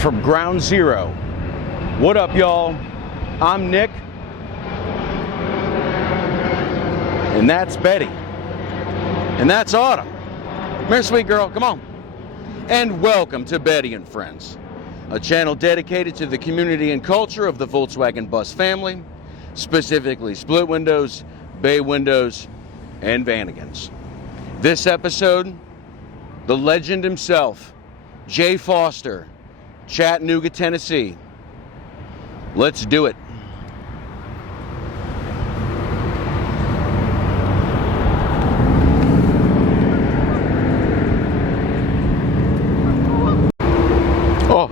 from ground zero. What up, y'all? I'm Nick. And that's Betty. And that's Autumn. Come here, sweet girl, come on. And welcome to Betty and Friends, a channel dedicated to the community and culture of the Volkswagen bus family, specifically split windows, bay windows, and Vanagons. This episode, the legend himself, Jaye Foster, Chattanooga, Tennessee. Let's do it. Oh.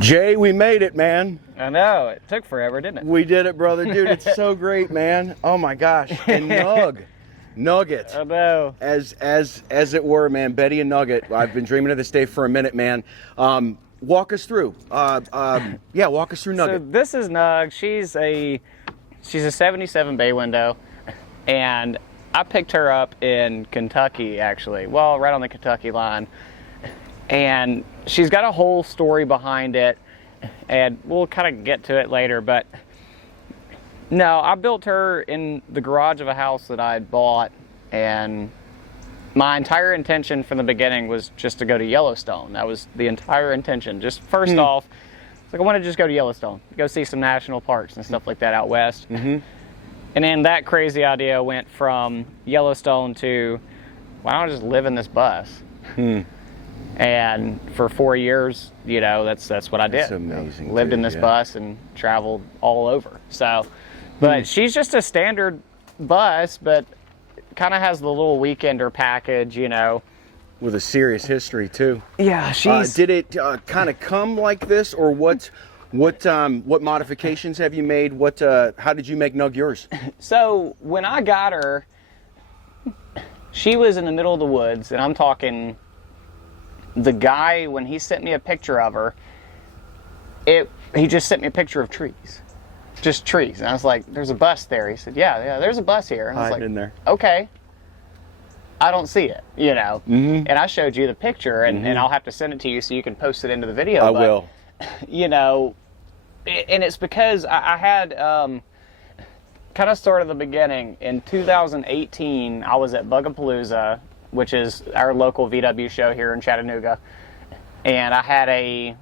Jay, we made it, man. I know, it took forever, didn't it? We did it, brother. Dude, it's so great, man. Oh my gosh. And Nugget. I know. As it were, man. Betty and Nugget. I've been dreaming of this day for a minute, man. Walk us through. Yeah, walk us through Nugget. So this is Nug. She's a 77 bay window, and I picked her up in Kentucky, actually. Well, right on the Kentucky line. And she's got a whole story behind it, and we'll kind of get to it later, but no, I built her in the garage of a house that I had bought, and my entire intention from the beginning was just to go to Yellowstone. That was the entire intention. Just first off, it's like I want to just go to Yellowstone, go see some national parks and stuff like that out west. And then that crazy idea went from Yellowstone to, why don't I just live in this bus? And for 4 years, you know, that's what I did. That's amazing. Lived in this bus and traveled all over. So, but she's just a standard bus, but kind of has the little weekender package, you know. With a serious history too. Yeah, she's. Did it kind of come like this, or what modifications have you made? How did you make Nug yours? So when I got her, she was in the middle of the woods, and I'm talking. The guy, when he sent me a picture of her, he just sent me a picture of trees. Just trees. And I was like, there's a bus there. He said, yeah, there's a bus here. And I was like, in there. Okay. I don't see it, you know. And I showed you the picture, and I'll have to send it to you so you can post it into the video. I will. You know, and it's because I had kind of started the beginning. In 2018, I was at Bugapalooza, which is our local VW show here in Chattanooga, and I had I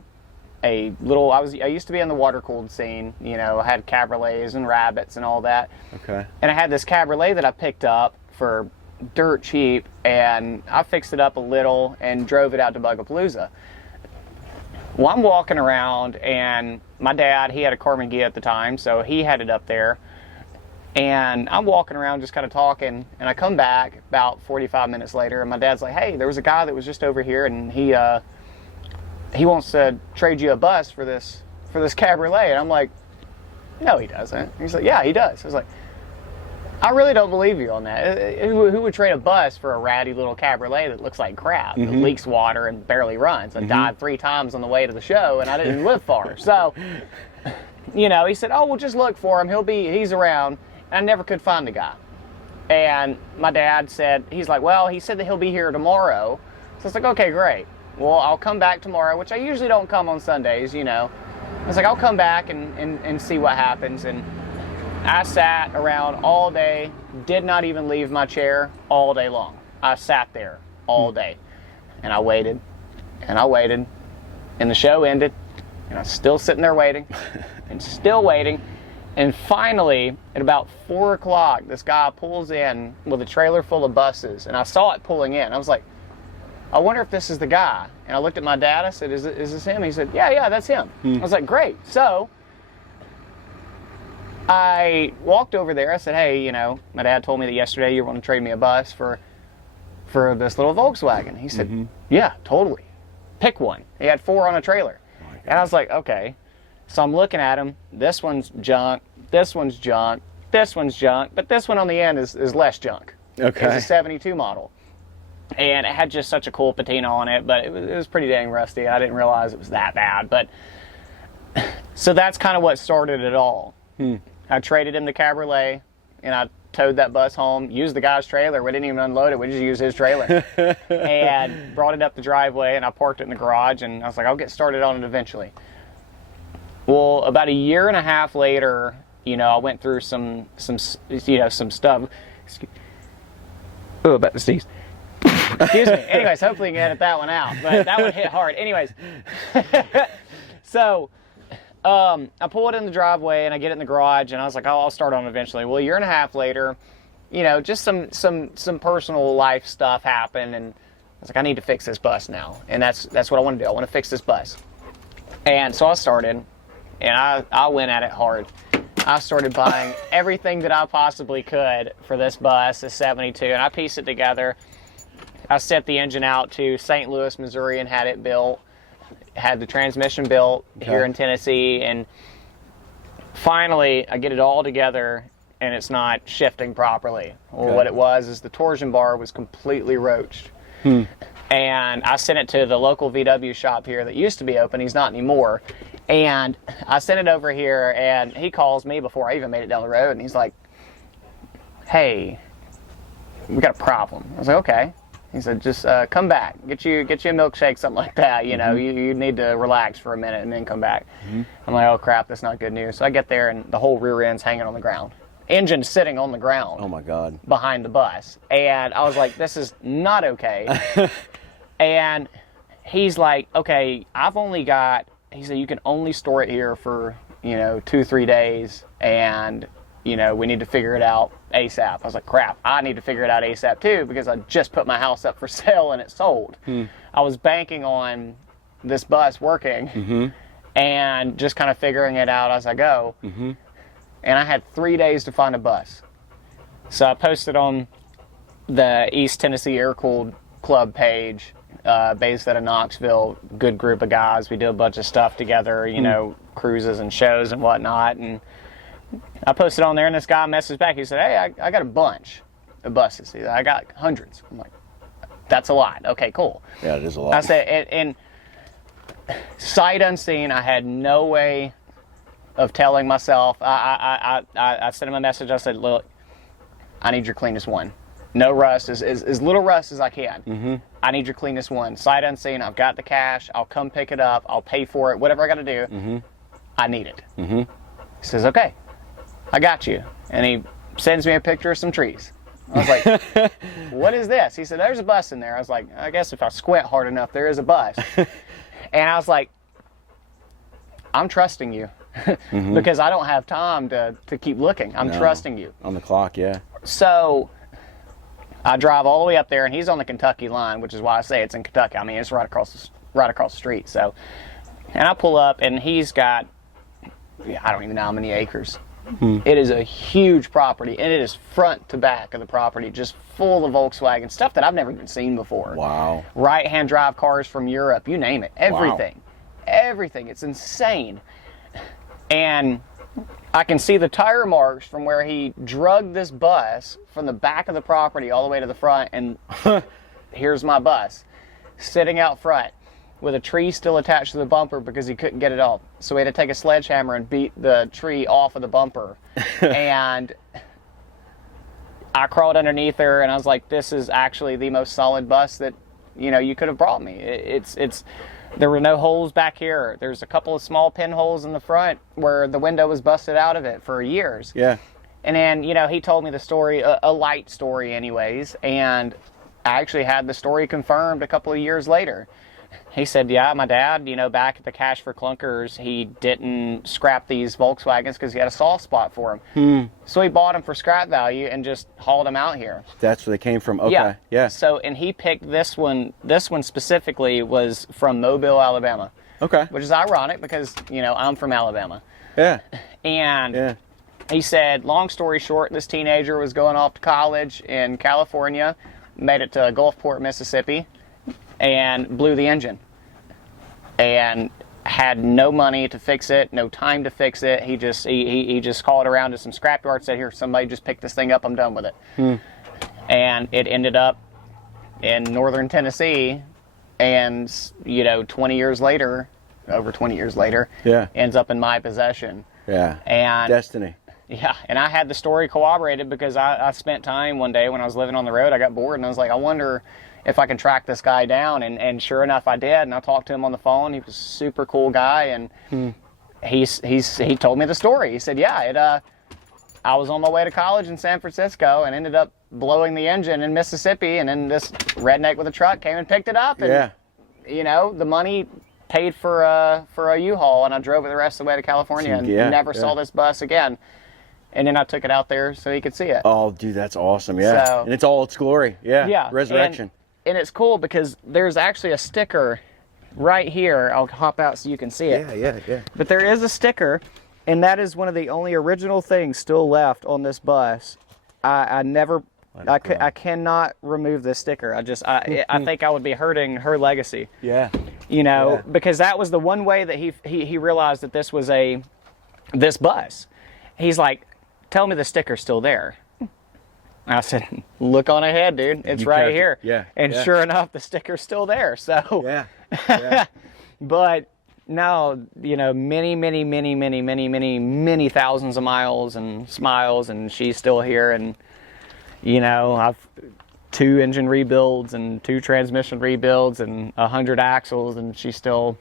used to be in the water-cooled scene. You know, I had cabriolets and rabbits and all that. Okay. And I had this cabriolet that I picked up for dirt cheap, and I fixed it up a little and drove it out to Bugapalooza. Well, I'm walking around, and my dad, he had a Carnegie at the time, so he had it up there. And I'm walking around just kind of talking, and I come back about 45 minutes later, and my dad's like, hey, there was a guy that was just over here, and he wants to trade you a bus for this cabriolet. And I'm like, no, he doesn't. He's like, yeah, he does. I was like, I really don't believe you on that. Who would trade a bus for a ratty little cabriolet that looks like crap, that leaks water and barely runs? I died 3 times on the way to the show, and I didn't live far. So, you know, he said, oh, well, just look for him. He's around. And I never could find the guy. And my dad said, he's like, well, he said that he'll be here tomorrow. So I was like, okay, great. Well, I'll come back tomorrow, which I usually don't come on Sundays, you know. I was like, I'll come back and see what happens. And I sat around all day, did not even leave my chair all day long. I sat there all day. And I waited, and I waited, and the show ended, and I was still sitting there waiting, and still waiting. And finally, at about 4 o'clock, this guy pulls in with a trailer full of buses, and I saw it pulling in. I was like, I wonder if this is the guy. And I looked at my dad, I said, is this him? He said, yeah, that's him. I was like, great. So I walked over there. I said, hey, you know, my dad told me that yesterday you were going to trade me a bus for this little Volkswagen. He said, yeah, totally. Pick one. He had 4 on a trailer. And I was like, okay. So I'm looking at him. This one's junk. This one's junk. This one's junk. But this one on the end is less junk. Okay. It's a 72 model. And it had just such a cool patina on it, but it was pretty dang rusty. I didn't realize it was that bad. But so that's kind of what started it all. I traded him the cabriolet, and I towed that bus home, used the guy's trailer. We didn't even unload it. We just used his trailer. And brought it up the driveway, and I parked it in the garage, and I was like, I'll get started on it eventually. Well, about a year and a half later, you know, I went through some stuff. Oh, about to sneeze. Excuse me. Anyways, hopefully you can edit that one out. But that one hit hard. Anyways. So, I pull it in the driveway and I get it in the garage, and I was like, oh, I'll start on it eventually. Well, a year and a half later, you know, just some personal life stuff happened, and I was like, I need to fix this bus now. And that's what I want to do. I want to fix this bus. And so I started, and I went at it hard. I started buying everything that I possibly could for this bus, this 72, and I pieced it together. I sent the engine out to St. Louis, Missouri, and had it built. Had the transmission built here in Tennessee, and finally I get it all together, and it's not shifting properly. Well, what it was is the torsion bar was completely roached. And I sent it to the local VW shop here that used to be open. He's not anymore. And I sent it over here, and he calls me before I even made it down the road, and he's like, hey, we got a problem. I was like, okay. He said, just come back, get you a milkshake, something like that. You know, you need to relax for a minute and then come back. I'm like, oh crap, that's not good news. So I get there, and the whole rear end's hanging on the ground. Engine sitting on the ground. Oh my God. Behind the bus. And I was like, this is not okay. And he's like, okay, he said, you can only store it here for, 2-3 days, and, we need to figure it out ASAP. I was like, crap, I need to figure it out ASAP too, because I just put my house up for sale and it sold. I was banking on this bus working and just kind of figuring it out as I go. And I had 3 days to find a bus. So I posted on the East Tennessee Air-Cooled Club page, based out of Knoxville. Good group of guys. We did a bunch of stuff together, cruises and shows and whatnot. And I posted on there, and this guy messaged back. He said, hey, I got a bunch of buses. He said, I got hundreds. I'm like, that's a lot. Okay, cool. Yeah, it is a lot. I said, and sight unseen, I had no way of telling myself. I sent him a message. I said, look, I need your cleanest one. No rust, as little rust as I can. I need your cleanest one. Sight unseen, I've got the cash. I'll come pick it up. I'll pay for it. Whatever I got to do, I need it. He says, okay. I got you. And he sends me a picture of some trees. I was like, what is this? He said, there's a bus in there. I was like, I guess if I squint hard enough, there is a bus. And I was like, I'm trusting you because I don't have time to keep looking. I'm trusting you. On the clock, yeah. So I drive all the way up there, and he's on the Kentucky line, which is why I say it's in Kentucky. I mean, it's right across the street. So, and I pull up, and he's got, I don't even know how many acres. It is a huge property, and it is front to back of the property, just full of Volkswagen stuff that I've never even seen before. Wow. Right-hand drive cars from Europe, you name it, everything. Wow. Everything. It's insane. And I can see the tire marks from where he drugged this bus from the back of the property all the way to the front, and here's my bus sitting out front with a tree still attached to the bumper because he couldn't get it off. So we had to take a sledgehammer and beat the tree off of the bumper. And I crawled underneath her, and I was like, this is actually the most solid bus that, you could have brought me. There were no holes back here. There's a couple of small pinholes in the front where the window was busted out of it for years. Yeah. And then, he told me the story, a light story anyways, and I actually had the story confirmed a couple of years later. He said, yeah, my dad, back at the Cash for Clunkers, he didn't scrap these Volkswagens because he had a soft spot for them. So he bought them for scrap value and just hauled them out here. That's where they came from. Okay. Yeah. So, and he picked this one. This one specifically was from Mobile, Alabama. Okay. Which is ironic because, I'm from Alabama. Yeah. And he said, long story short, this teenager was going off to college in California, made it to Gulfport, Mississippi, and blew the engine. And had no money to fix it, no time to fix it. He just called around to some scrapyard, said, here, somebody just pick this thing up, I'm done with it. And it ended up in northern Tennessee, and 20 years later, over 20 years later, ends up in my possession. Yeah. And destiny. Yeah, and I had the story corroborated because I spent time one day when I was living on the road. I got bored, and I was like, I wonder if I can track this guy down. And sure enough, I did. And I talked to him on the phone. He was a super cool guy, and he told me the story. He said, yeah, I was on my way to college in San Francisco and ended up blowing the engine in Mississippi, and then this redneck with a truck came and picked it up. And, the money paid for a U-Haul, and I drove it the rest of the way to California and never saw this bus again. And then I took it out there so he could see it. Oh, dude, that's awesome. Yeah. So, and it's all its glory. Yeah. Resurrection. And it's cool because there's actually a sticker right here. I'll hop out so you can see it. Yeah. But there is a sticker, and that is one of the only original things still left on this bus. I cannot remove this sticker. I think I would be hurting her legacy. Yeah. Because that was the one way that he realized that this was this bus. He's like, tell me the sticker's still there. I said, look on ahead, dude. It's right here. Yeah. And sure enough, the sticker's still there. So. Yeah. But no, many thousands of miles and smiles, and she's still here. And I've 2 engine rebuilds and 2 transmission rebuilds and 100 axles, and she's still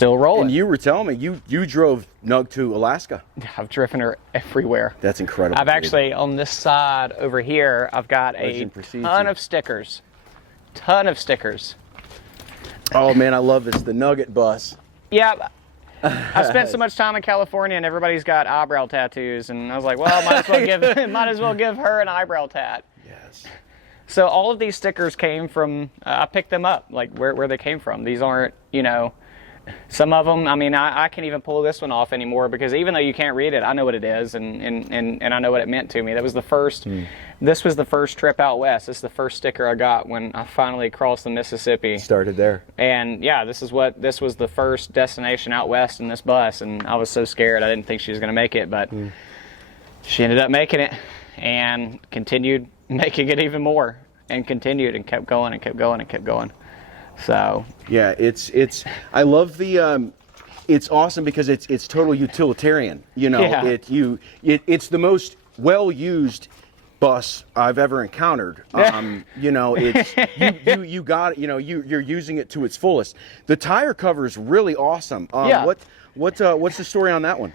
rolling. And you were telling me you drove Nug to Alaska. I've driven her everywhere. That's incredible. I've actually, on this side over here, I've got a ton of stickers. Oh man, I love this, the Nugget bus. Yeah, I spent so much time in California, and everybody's got eyebrow tattoos, and I was like, well, might as well give her an eyebrow tat. Yes. So all of these stickers came from, I picked them up, like where they came from. These aren't, some of them, I can't even pull this one off anymore because even though you can't read it, I know what it is, and I know what it meant to me. That was the first, this was the first trip out west. This is the first sticker I got when I finally crossed the Mississippi. Started there. And yeah, this was the first destination out west in this bus, and I was so scared. I didn't think she was going to make it, but she ended up making it and continued making it even more, and continued and kept going and kept going and kept going. So yeah, it's I love the it's awesome because it's total utilitarian. It's the most well used bus I've ever encountered. It's you got it. You're using it to its fullest. The tire cover is really awesome. What's the story on that one?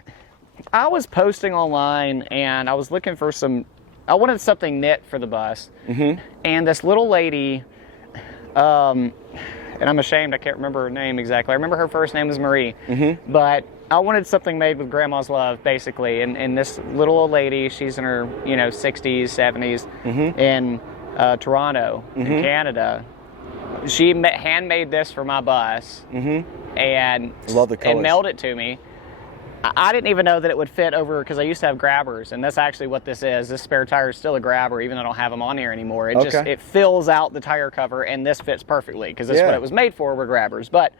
I was posting online and I was looking for I wanted something knit for the bus. And this little lady, and I'm ashamed I can't remember her name exactly. I remember her first name was Marie. But I wanted something made with Grandma's love, basically. And this little old lady, she's in her 60s, 70s, in Toronto, in Canada. She handmade this for my bus, and Love the colors. And mailed it to me. I didn't even know that it would fit over, because I used to have grabbers, and that's actually what this is. This spare tire is still a grabber, even though I don't have them on here anymore. It just fills out the tire cover, and this fits perfectly, because that's what it was made for, were grabbers. But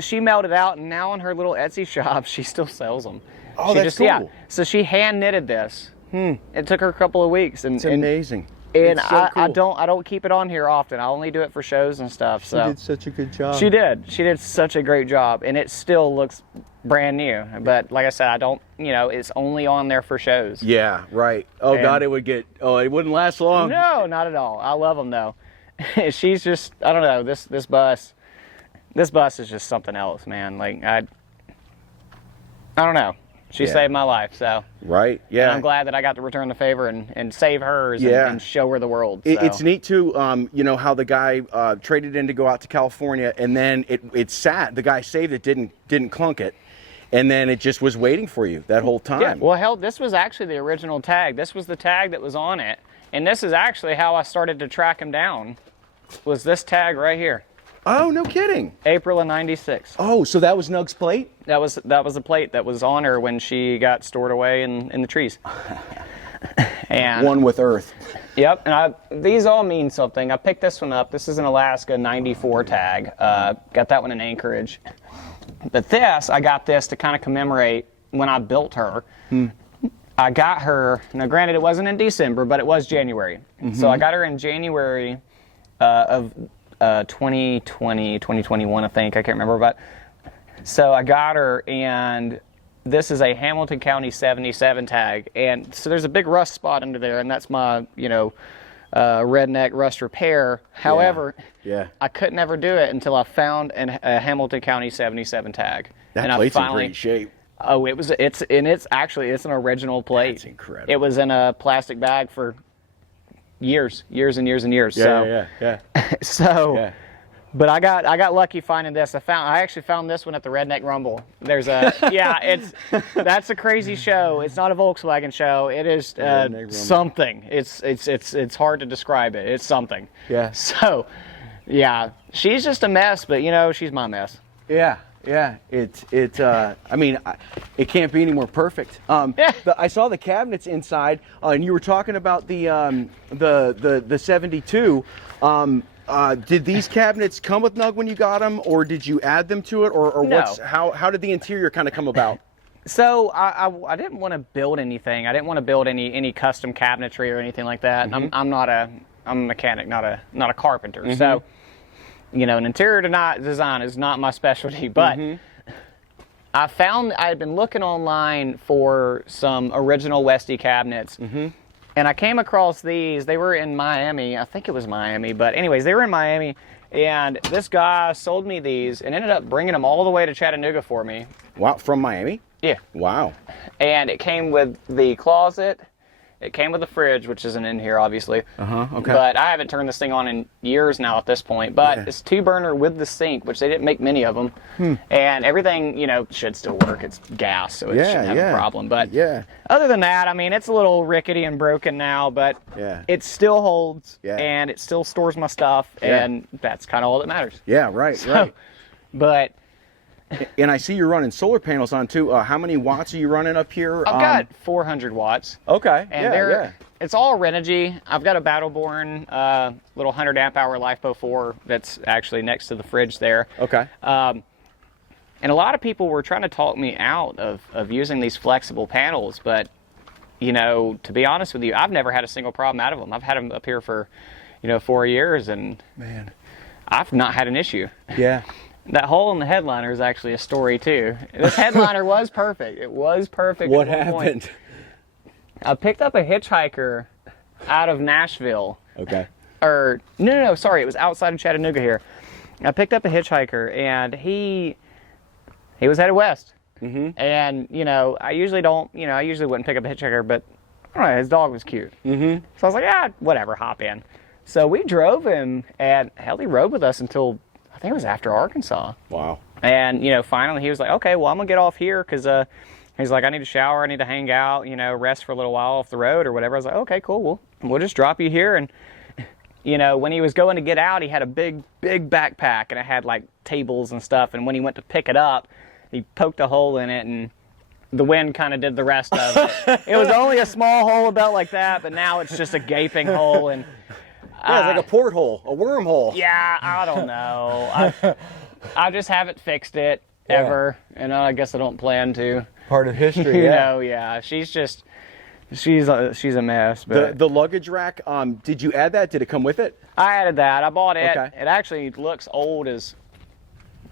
she mailed it out, and now in her little Etsy shop, she still sells them. Oh, that's cool. Yeah. So she hand knitted this. It took her a couple of weeks, and it's amazing. And so cool. I don't keep it on here often. I only do it for shows and stuff. So she did such a good job. She did such a great job, and it still looks brand new. But like I said, I don't, it's only on there for shows. Yeah, right. Oh, God, it wouldn't last long. No, not at all. I love them though. She's just, I don't know, this bus is just something else, man. Like I don't know. She saved my life, so. Right, yeah. And I'm glad that I got to return the favor and save hers and show her the world. So. It's neat, too, how the guy traded in to go out to California, and then it sat. The guy saved it, didn't clunk it, and then it just was waiting for you that whole time. Yeah, well, hell, this was actually the original tag. This was the tag that was on it, and this is actually how I started to track him down, was this tag right here. Oh, no kidding. April of '96. Oh, so that was Nug's plate? That was the plate that was on her when she got stored away in the trees. And one with Earth. Yep, and these all mean something. I picked this one up. This is an Alaska '94 tag. Got that one in Anchorage. But I got this to kind of commemorate when I built her. I got her, now granted it wasn't in December, but it was January. So I got her in January of 2020, 2021, I think. I can't remember. But so I got her, and this is a Hamilton County 77 tag. And so there's a big rust spot under there, and that's my, redneck rust repair. However, I couldn't ever do it until I found a Hamilton County 77 tag. That plate's in great shape. Oh, it's an original plate. That's incredible. It was in a plastic bag for years and years and years. Yeah. So, but I got lucky finding this. I actually found this one at the Redneck Rumble. There's that's a crazy show. It's not a Volkswagen show. It is something. It's hard to describe it. It's something. Yeah. So, yeah, she's just a mess, but she's my mess. Yeah. It can't be any more perfect. I saw the cabinets inside, and you were talking about the 72. Did these cabinets come with Nug when you got them, or did you add them to it, or no. How did the interior kind of come about? So I didn't want to build anything. I didn't want to build any custom cabinetry or anything like that. I'm a mechanic, not a carpenter. So. An interior design is not my specialty, but I had been looking online for some original Westie cabinets, and I came across these. They were in Miami. I think it was Miami, but anyways, they were in Miami, and this guy sold me these and ended up bringing them all the way to Chattanooga for me. Wow, from Miami? Yeah. Wow. And it came with the closet. It came with the fridge, which isn't in here, obviously. Okay. But I haven't turned this thing on in years now at this point. But it's 2-burner with the sink, which they didn't make many of them. And everything, should still work. It's gas, so it shouldn't have a problem. But other than that, it's a little rickety and broken now, but it still holds, and it still stores my stuff, and that's kind of all that matters. Yeah, right. But... And I see you're running solar panels on too. How many watts are you running up here? I've got 400 watts. Okay. And it's all Renogy. I've got a Battleborn little 100 amp hour LiFePO 4 that's actually next to the fridge there. Okay. And a lot of people were trying to talk me out of using these flexible panels, but to be honest with you, I've never had a single problem out of them. I've had them up here for 4 years, and man, I've not had an issue. Yeah. That hole in the headliner is actually a story too. This headliner was perfect. It was perfect. What happened? I picked up a hitchhiker out of Nashville. Okay. Or no, sorry, it was outside of Chattanooga here. I picked up a hitchhiker, and he was headed west. And, you know, I usually wouldn't pick up a hitchhiker, but I don't know, his dog was cute. So I was like, yeah, whatever, hop in. So we drove him, and hell, he rode with us until, I think it was after Arkansas. Wow. And, you know, finally he was like, okay, well, I'm going to get off here because he's like, I need to shower, I need to hang out, you know, rest for a little while off the road or whatever. I was like, okay, cool, we'll just drop you here. And, you know, when he was going to get out, he had a big backpack, and it had, like, tables and stuff. And when he went to pick it up, he poked a hole in it, and the wind kind of did the rest of it. It was only a small hole about like that, but now it's just a gaping hole. And yeah, it's like a porthole, a wormhole. Yeah, I don't know. I just haven't fixed it ever, and I guess I don't plan to. Part of history, You know, yeah. She's a mess. But the luggage rack, did you add that? Did it come with it? I added that. I bought it. Okay. It actually looks old as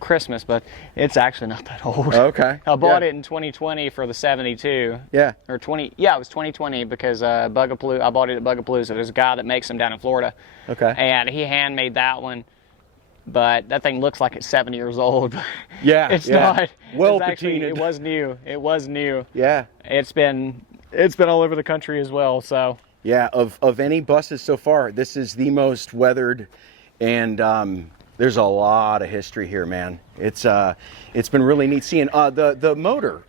Christmas, but it's actually not that old. Okay. I bought it in 2020 for the 72. Yeah. Or 20. Yeah, it was 2020 because I bought it at Bugapalooza. There's a guy that makes them down in Florida. Okay. And he handmade that one, but that thing looks like it's 7 years old. Yeah. It's not. Well it's actually, patinaed. it was new. It was new. Yeah. It's been all over the country as well. So. Yeah. Of any buses so far, this is the most weathered, and there's a lot of history here, man. It's been really neat seeing the motor.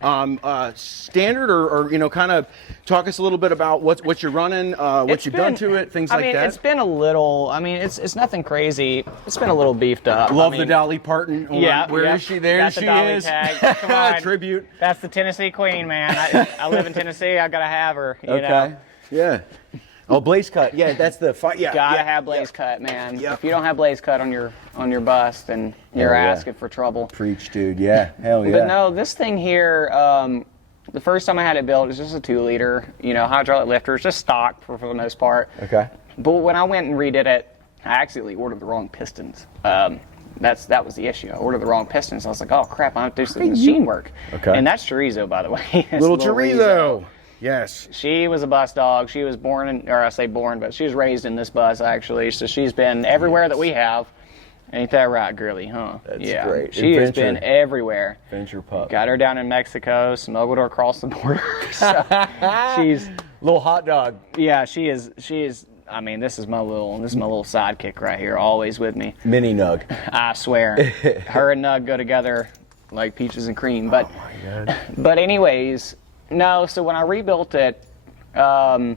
Standard or you know, kind of talk us a little bit about what you're running, what you've done to it, things like that. It's been a little. I mean, it's nothing crazy. It's been a little beefed up. Love the Dolly Parton. Yeah. Where is she? There Got the she Dolly is. Tag. Come on. Tribute. That's the Tennessee Queen, man. I live in Tennessee. I gotta have her. You know? Yeah. Oh, blaze cut. Yeah, that's the fight. Yeah. Gotta have blaze cut, man. Yep. If you don't have blaze cut on your bus, then you're asking for trouble. Preach, dude. Yeah. Hell yeah. But no, this thing here, the first time I had it built, it was just a 2-liter, you know, hydraulic lifter. It's just stock for the most part. Okay. But when I went and redid it, I actually ordered the wrong pistons. That was the issue. I ordered the wrong pistons. I was like, oh crap, I have to do some machine work. Okay. And that's chorizo, by the way. Little chorizo. Yes. She was a bus dog. She was but she was raised in this bus, actually. So she's been everywhere that we have. Ain't that right, girly, huh? That's great. She has been everywhere. Adventure pup. Got her down in Mexico, smuggled her across the border. So she's little hot dog. Yeah, she is. I mean, this is my little sidekick right here, always with me. Mini Nug. I swear, her and Nug go together like peaches and cream. But, oh my God. But anyways, no. So when I rebuilt it, well,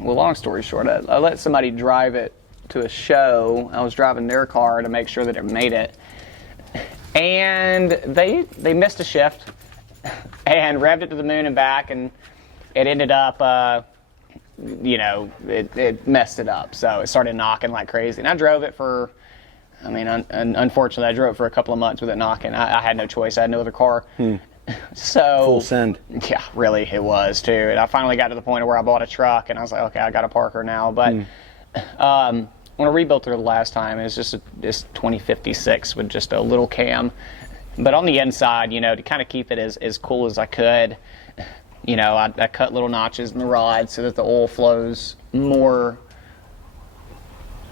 long story short, I let somebody drive it to a show. I was driving their car to make sure that it made it, and they missed a shift and revved it to the moon and back, and it ended up. It messed it up, so it started knocking like crazy. And I drove it for, unfortunately, I drove it for a couple of months with it knocking. I had no choice. I had no other car. So full send. Yeah, really, it was too. And I finally got to the point where I bought a truck, and I was like, okay, I got a Parker now. But when I rebuilt her the last time, it was just this 2056 with just a little cam. But on the inside, to kind of keep it as cool as I could, I cut little notches in the rod so that the oil flows more,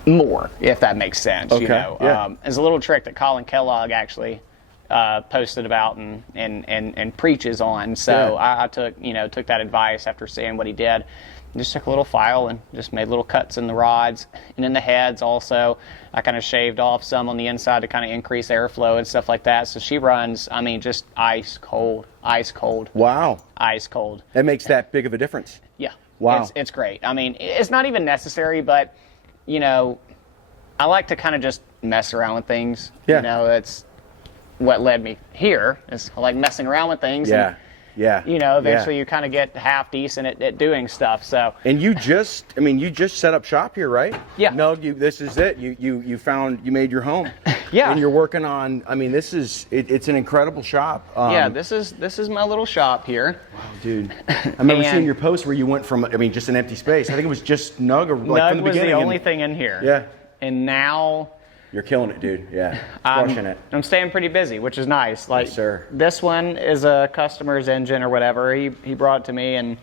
if that makes sense. Okay. Yeah. It's a little trick that Colin Kellogg actually posted about and preaches on. So yeah. I took that advice after seeing what he did. Just took a little file and just made little cuts in the rods and in the heads also. I kind of shaved off some on the inside to kind of increase airflow and stuff like that. So she runs, just ice cold. Wow. Ice cold. That makes that big of a difference. Yeah. Wow. It's great. It's not even necessary, but, I like to kind of just mess around with things. Yeah. That's what led me here. Is I like messing around with things. Yeah. And, yeah. Eventually you kind of get half decent at doing stuff. So. And you just set up shop here, right? Yeah. No, this is it. You made your home. Yeah. And you're working on. It's an incrediple shop. Yeah. This is my little shop here. Wow, dude. I remember seeing your post where you went from just an empty space. I think it was just Nug from the beginning. Nug was the only thing in here. Yeah. And now. You're killing it, dude. Yeah, crushing it. I'm staying pretty busy, which is nice. Like, yes, sir. This one is a customer's engine or whatever. He brought it to me, and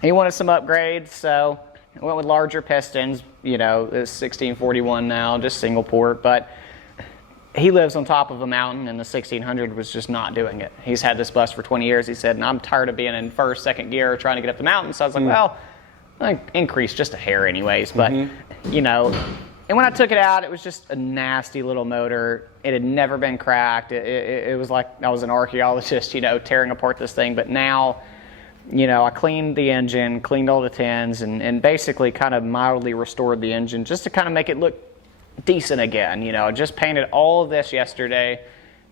he wanted some upgrades, so I went with larger pistons. It's 1641 now, just single port. But he lives on top of a mountain, and the 1600 was just not doing it. He's had this bus for 20 years. He said, and I'm tired of being in first, second gear trying to get up the mountain. So I was like, well, I increased just a hair anyways. But, you know, and when I took it out, it was just a nasty little motor. It had never been cracked. It was like I was an archaeologist, you know, tearing apart this thing. But now, you know, I cleaned the engine, cleaned all the tins, and basically kind of mildly restored the engine just to kind of make it look decent again. You know, just painted all of this yesterday,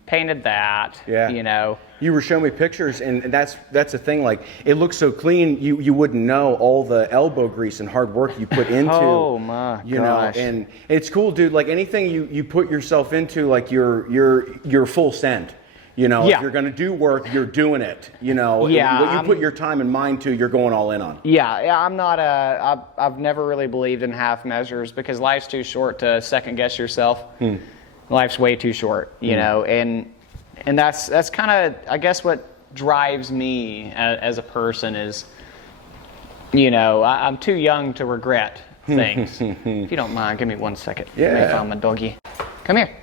painted that. Yeah. You know, you were showing me pictures, and that's the thing. Like, it looks so clean, you wouldn't know all the elbow grease and hard work you put into. Oh my gosh. Know, and it's cool, dude. Like, anything you put yourself into, like you're full send. You know, if you're going to do work, you're doing it. You know, yeah, what you put your time and mind to, you're going all in on. Yeah, I'm not I've never really believed in half measures because life's too short to second guess yourself. Life's way too short, you know, and that's kind of, I guess, what drives me as a person is, you know, I'm too young to regret things. If you don't mind, give me 1 second. Yeah. Let me find my doggy. Come here.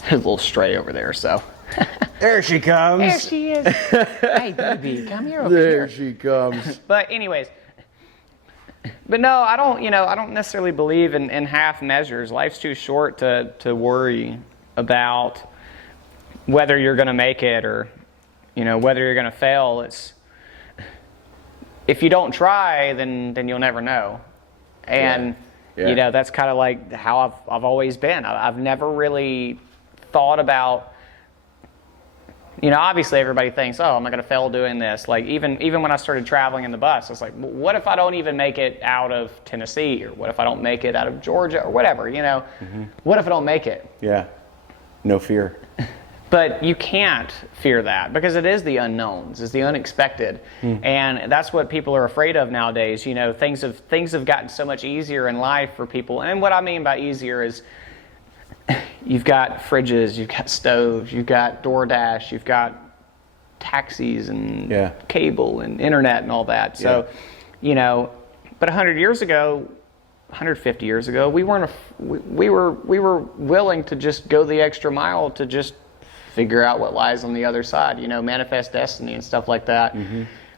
There's a little stray over there, so. There she comes. There she is. Hey, baby, come here over here. There she comes. But anyways, but no, I don't necessarily believe in half measures. Life's too short to worry about whether you're going to make it or, you know, whether you're going to fail. It's, if you don't try, then you'll never know. And, you know, that's kind of like how I've always been. I've never really thought about, you know, obviously everybody thinks, oh, am I going to fail doing this? Like, even when I started traveling in the bus, I was like, what if I don't even make it out of Tennessee? Or what if I don't make it out of Georgia? Or whatever, you know? What if I don't make it? Yeah. No fear. But you can't fear that because it is the unknowns, it's the unexpected. And that's what people are afraid of nowadays. You know, things have gotten so much easier in life for people. And what I mean by easier is, you've got fridges, you've got stoves, you've got DoorDash, you've got taxis and cable and internet and all that. So, you know, but 100 years ago, 150 years ago, we were willing to just go the extra mile to just figure out what lies on the other side. You know, manifest destiny and stuff like that.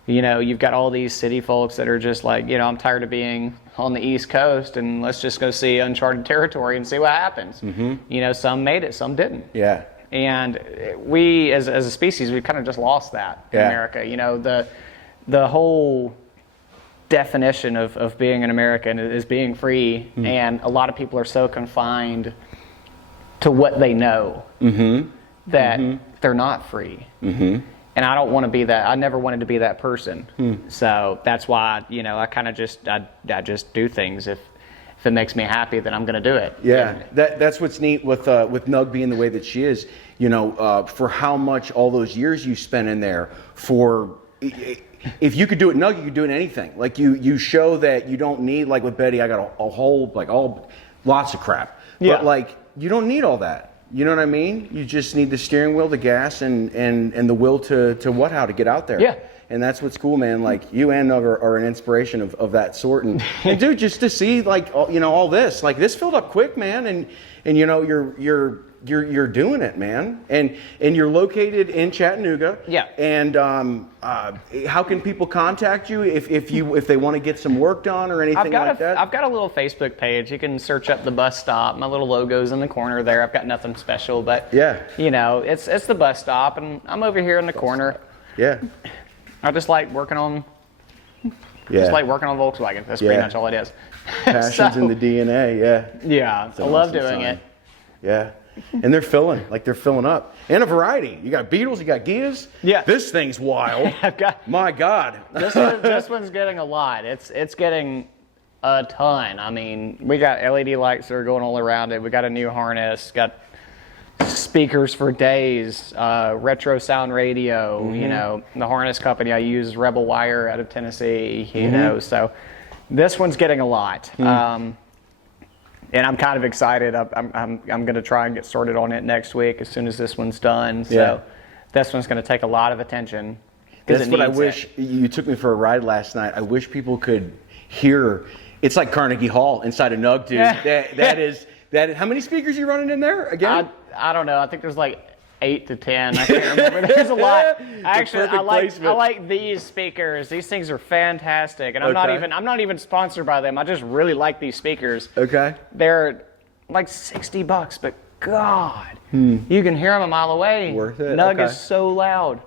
You know, you've got all these city folks that are just like, you know, I'm tired of being on the East Coast and let's just go see uncharted territory and see what happens. You know, some made it, some didn't. Yeah. And we, as a species, we've kind of just lost that in America. You know, the whole definition of being an American is being free, and a lot of people are so confined to what they know that they're not free. And I don't want to be that. I never wanted to be that person. So that's why, you know, I kind of just, I just do things. If it makes me happy, then I'm going to do it. Yeah, that's what's neat with Nug being the way that she is. You know, for how much all those years you spent in there. For if you could do it, Nug, you could do it in anything. Like you show that you don't need, like with Betty, I got a whole, like lots of crap. But like, you don't need all that. You know what I mean? You just need the steering wheel, the gas, and the will to how to get out there. Yeah. And that's what's cool, man. Like, you and Nug are an inspiration of that sort. And dude, just to see, like, you know, all this, like, this filled up quick, man. And you know, you're doing it, man. And you're located in Chattanooga. Yeah. And how can people contact you if they want to get some work done or anything like that? I've got a little Facebook page. You can search up the bus stop. My little logo's in the corner there. I've got nothing special, but you know, it's the bus stop, and I'm over here in the corner. Yeah. I just like working on. Just like working on Volkswagen. That's pretty much all it is. Passion's in the DNA. Yeah. Yeah. I love doing it. Yeah. And they're filling up. And a variety. You got Beetles, you got Gias. Yeah. This thing's wild. My God. This one's getting a lot. It's getting a ton. I mean, we got LED lights that are going all around it. We got a new harness, got speakers for days, retro sound radio, you know, the harness company I use is Rebel Wire out of Tennessee, you know, so this one's getting a lot. And I'm kind of excited. I'm going to try and get started on it next week as soon as this one's done. So this one's going to take a lot of attention. That's what I wish. You took me for a ride last night. I wish people could hear. It's like Carnegie Hall inside a Nug, dude. That is. How many speakers are you running in there again? I don't know. I think there's like 8 to 10. I can't remember. There's a lot. Actually, I like these speakers. These things are fantastic, and I'm not even sponsored by them. I just really like these speakers. Okay. They're like $60, but God, you can hear them a mile away. Worth it. Nugget Okay. is so loud.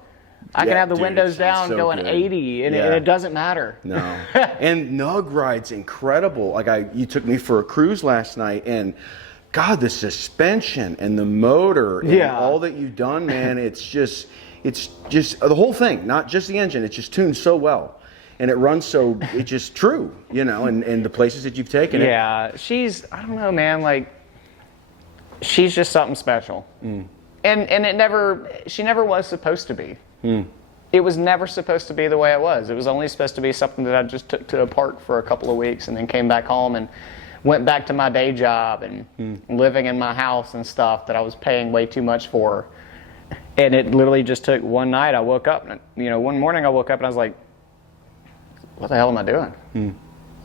I can have the windows down so going good. 80, and it doesn't matter. No. And Nug ride's incredible. Like you took me for a cruise last night, and God, the suspension and the motor and all that you've done, man, it's just the whole thing, not just the engine. It's just tuned so well. And it runs so, it's just true, you know, and the places that you've taken it. Yeah, I don't know, man, like, she's just something special. And she never was supposed to be. It was never supposed to be the way it was. It was only supposed to be something that I just took to a park for a couple of weeks and then came back home and went back to my day job and living in my house and stuff that I was paying way too much for. And it literally just took one night. I woke up, and, you know, one morning I woke up and I was like, what the hell am I doing?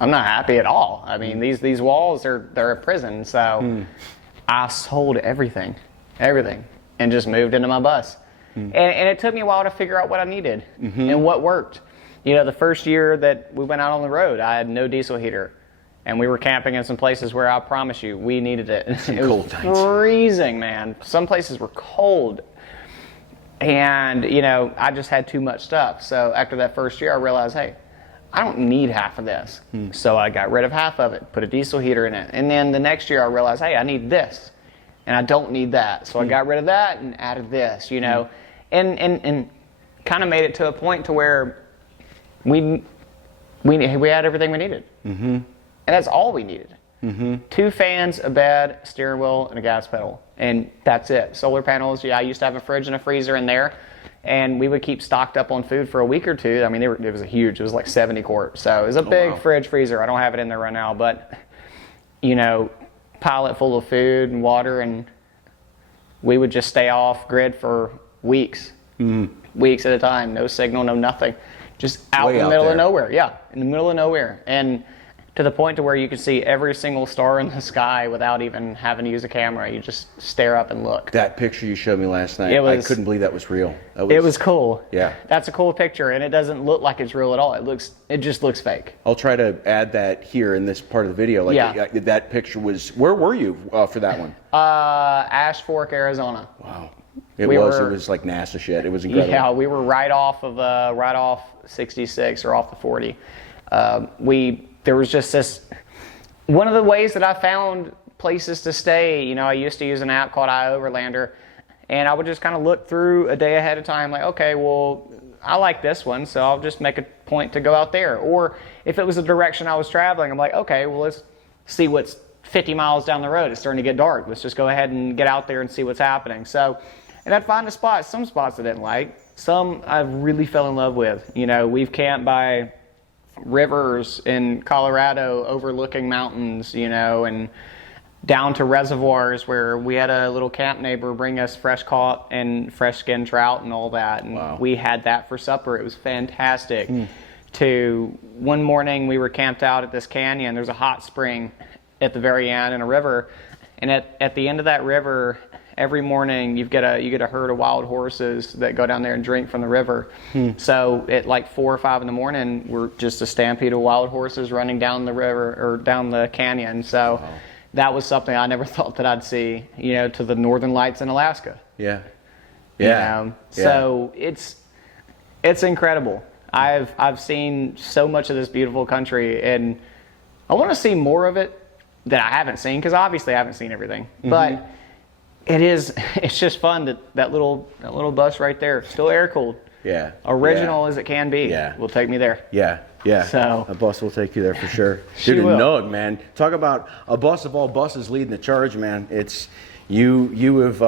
I'm not happy at all. I mean, these walls they're a prison. So I sold everything, and just moved into my bus. And it took me a while to figure out what I needed and what worked. You know, the first year that we went out on the road, I had no diesel heater. And we were camping in some places where I promise you, we needed it. It was freezing, man. Some places were cold. And, you know, I just had too much stuff. So after that first year, I realized, hey, I don't need half of this. So I got rid of half of it, put a diesel heater in it. And then the next year, I realized, hey, I need this. And I don't need that. So I got rid of that and added this, you know. And kind of made it to a point to where we had everything we needed. And that's all we needed. 2 fans, a bed, steering wheel, and a gas pedal. And that's it. Solar panels, I used to have a fridge and a freezer in there. And we would keep stocked up on food for a week or two. I mean, it was huge. It was like 70 quart. So it was a big fridge freezer. I don't have it in there right now. But, you know, pile it full of food and water. And we would just stay off grid for weeks. Weeks at a time. No signal, no nothing. Just out in the middle of nowhere. Yeah, in the middle of nowhere. And to the point to where you could see every single star in the sky without even having to use a camera. You just stare up and look. That picture you showed me last night, I couldn't believe that was real. It was cool. Yeah. That's a cool picture, and it doesn't look like it's real at all. It just looks fake. I'll try to add that here in this part of the video. Like that picture was, where were you for that one? Ash Fork, Arizona. Wow. It was like NASA shit. It was incredible. Yeah, we were right off 66 or off the 40. There was just this, one of the ways that I found places to stay, you know, I used to use an app called iOverlander, and I would just kind of look through a day ahead of time, like, okay, well, I like this one, so I'll just make a point to go out there. Or if it was the direction I was traveling, I'm like, okay, well, let's see what's 50 miles down the road. It's starting to get dark. Let's just go ahead and get out there and see what's happening. So, and I'd find some spots I didn't like, some I really fell in love with. You know, we've camped by rivers in Colorado overlooking mountains, you know, and down to reservoirs where we had a little camp neighbor bring us fresh caught and fresh skinned trout and all that. And we had that for supper. It was fantastic. To one morning we were camped out at this canyon. There's a hot spring at the very end and a river. And at the end of that river, every morning you get a herd of wild horses that go down there and drink from the river. So at like 4 or 5 in the morning, we're just a stampede of wild horses running down the river or down the canyon. So that was something I never thought that I'd see, you know, to the northern lights in Alaska. Yeah. Yeah. You know? So it's incredible. I've seen so much of this beautiful country, and I want to see more of it that I haven't seen, because obviously I haven't seen everything. But it's just fun that little bus right there, still air cooled. Yeah. Original as it can be. Yeah. Will take me there. Yeah. Yeah. So a bus will take you there for sure. She Dude, will. Nug, man. Talk about a bus of all buses leading the charge, man. It's you have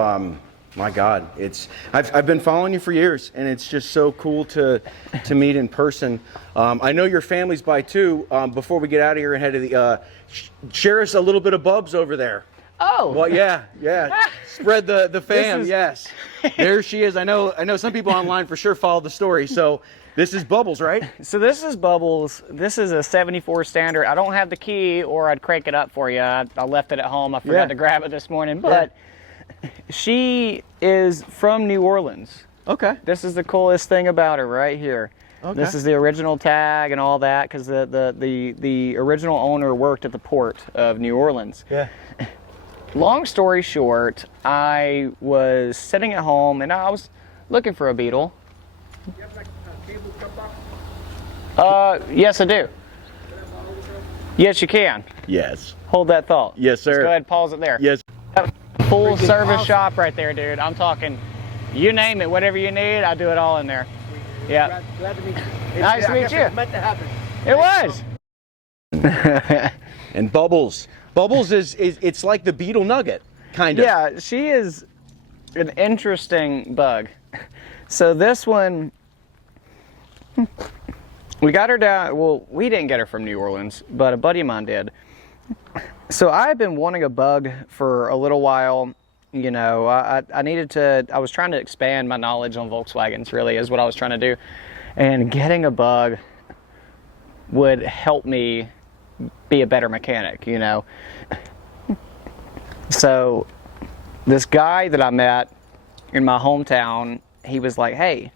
my God, I've been following you for years, and it's just so cool to meet in person. I know your family's by too. Before we get out of here and head to the share us a little bit of Bubs over there. Oh. Well, yeah. Spread the fam. Yes. There she is. I know some people online for sure follow the story. So this is Bubbles, right? So this is Bubbles. This is a 74 standard. I don't have the key, or I'd crank it up for you. I left it at home. I forgot to grab it this morning. But She is from New Orleans. Okay. This is the coolest thing about her right here. Okay. This is the original tag and all that, because the original owner worked at the port of New Orleans. Yeah. Long story short, I was sitting at home and I was looking for a beetle. You have like a cable jump box? Yes I do. Yes you can. Yes. Hold that thought. Yes, sir. Let's go ahead and pause it there. Yes. Full service awesome. shop right there, dude. I'm talking, you name it, whatever you need, I do it all in there. Yeah. Glad to meet you. Nice to meet you. It's meant to happen. It was. And Bubbles. Bubbles is it's like the beetle Nugget, kind of. Yeah, she is an interesting bug. So this one, we got her down, well, we didn't get her from New Orleans, but a buddy of mine did. So I've been wanting a bug for a little while. You know, I was trying to expand my knowledge on Volkswagens, really, is what I was trying to do. And getting a bug would help me be a better mechanic, you know. So this guy that I met in my hometown, he was like, hey,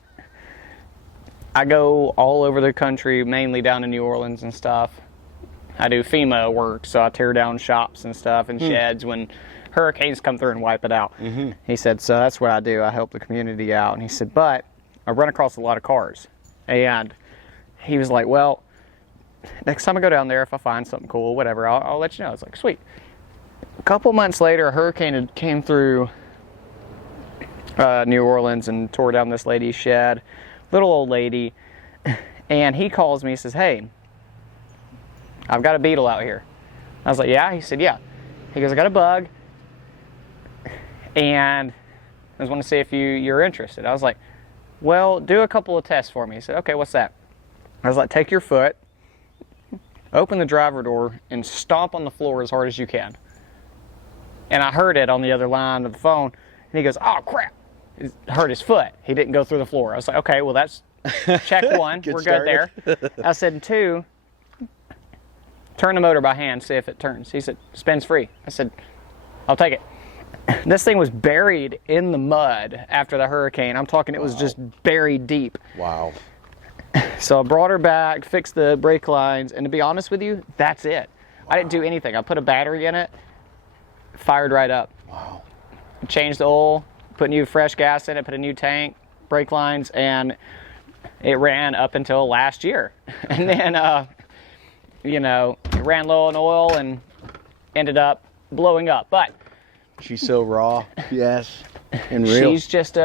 I go all over the country, mainly down to New Orleans and stuff. I do FEMA work, so I tear down shops and stuff and sheds when hurricanes come through and wipe it out. He said, so that's what I do. I help the community out. And he said, but I run across a lot of cars. And he was like, well, next time I go down there, if I find something cool, whatever, I'll let you know. I was like, sweet. A couple months later, a hurricane had came through New Orleans and tore down this lady's shed, little old lady. And he calls me, he says, hey, I've got a beetle out here. I was like, yeah? He said, yeah. He goes, I got a bug, and I just want to see if you're interested. I was like, well, do a couple of tests for me. He said, okay, what's that? I was like, take your foot, open the driver door, and stomp on the floor as hard as you can. And I heard it on the other line of the phone, and he goes, oh, crap. It hurt his foot. He didn't go through the floor. I was like, okay, well, that's check one. We're good there. I said, two, turn the motor by hand, see if it turns. He said, spins free. I said, I'll take it. This thing was buried in the mud after the hurricane. I'm talking, it was just buried deep. Wow. So I brought her back, fixed the brake lines, and to be honest with you, that's it. Wow. I didn't do anything. I put a battery in it, fired right up. Wow. Changed the oil, put new fresh gas in it, put a new tank, brake lines, and it ran up until last year. And then, you know, it ran low on oil and ended up blowing up. But she's so raw. Yes. And real. She's just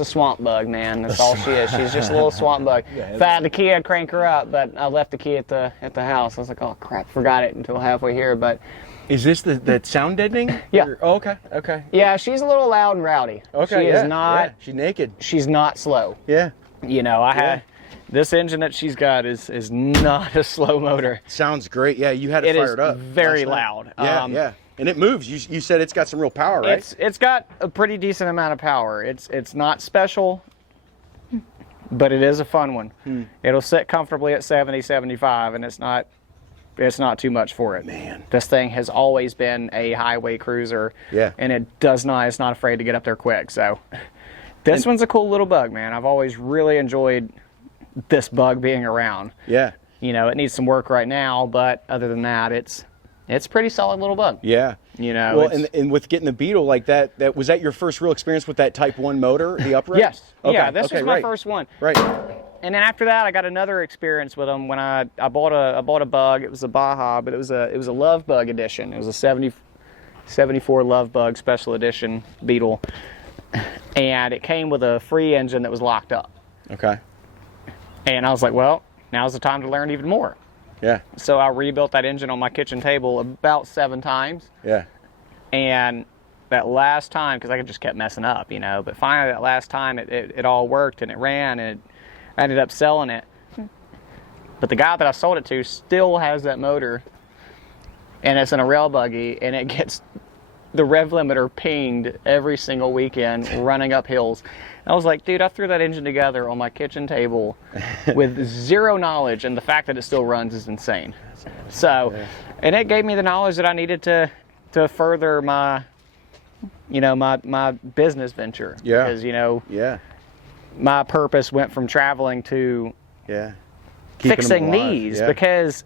a swamp bug, man. That's all she is. She's just a little swamp bug. If I had the key, I'd crank her up, but I left the key at the house. I was like, oh crap, forgot it until halfway here. But is this that sound deadening? Yeah. Oh, okay. Okay. Yeah, she's a little loud and rowdy. Okay. She is not. Yeah. She's naked. She's not slow. Yeah. You know, I had this engine that she's got is not a slow motor. Sounds great. Yeah, you had it fired up. It is very loud. Yeah, yeah. And it moves. You said it's got some real power, right? It's got a pretty decent amount of power. It's not special, but it is a fun one. It'll sit comfortably at 70, 75, and it's not too much for it. Man. This thing has always been a highway cruiser. Yeah. And it's not afraid to get up there quick. So this one's a cool little bug, man. I've always really enjoyed this bug being around. Yeah. You know, it needs some work right now, but other than that, it's a pretty solid little bug. Yeah. You know. Well, and with getting the Beetle like that, was that your first real experience with that Type 1 motor, the upright? Yes. Okay. Yeah, this was my first one. Right. And then after that, I got another experience with them when I bought a bug. It was a Baja, but it was a Love Bug edition. It was a 74 Love Bug Special Edition Beetle, and it came with a free engine that was locked up. Okay. And I was like, well, now's the time to learn even more. Yeah. So I rebuilt that engine on my kitchen table about 7 times. Yeah. And that last time, because I just kept messing up, you know, but finally that last time it all worked and it ran, and I ended up selling it. But the guy that I sold it to still has that motor, and it's in a rail buggy, and it gets the rev limiter pinged every single weekend running up hills. And I was like, dude, I threw that engine together on my kitchen table with zero knowledge, and the fact that it still runs is insane. So, and it gave me the knowledge that I needed to further my my business venture. Yeah. Because, Yeah. my purpose went from traveling to Yeah. Keeping them fixing alive. these, Yeah. because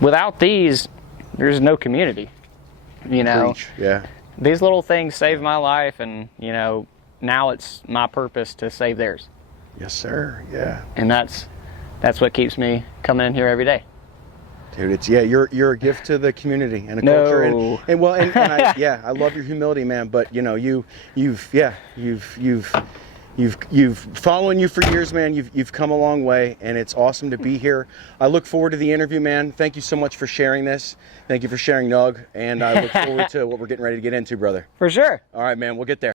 without these, there's no community. Preach. Yeah. These little things saved my life, and now it's my purpose to save theirs. Yes, sir. Yeah. And that's what keeps me coming in here every day. Dude, you're a gift to the community and a No. culture, and I love your humility, man. But you've following you for years, man. You've come a long way, and it's awesome to be here. I look forward to the interview, man. Thank you so much for sharing this. Thank you for sharing Nug, and I look forward to what we're getting ready to get into, brother. For sure. All right, man. We'll get there.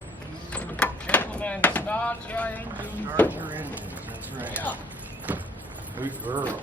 Gentlemen, start your engine. Start your engines. That's right. Yeah. Good girl.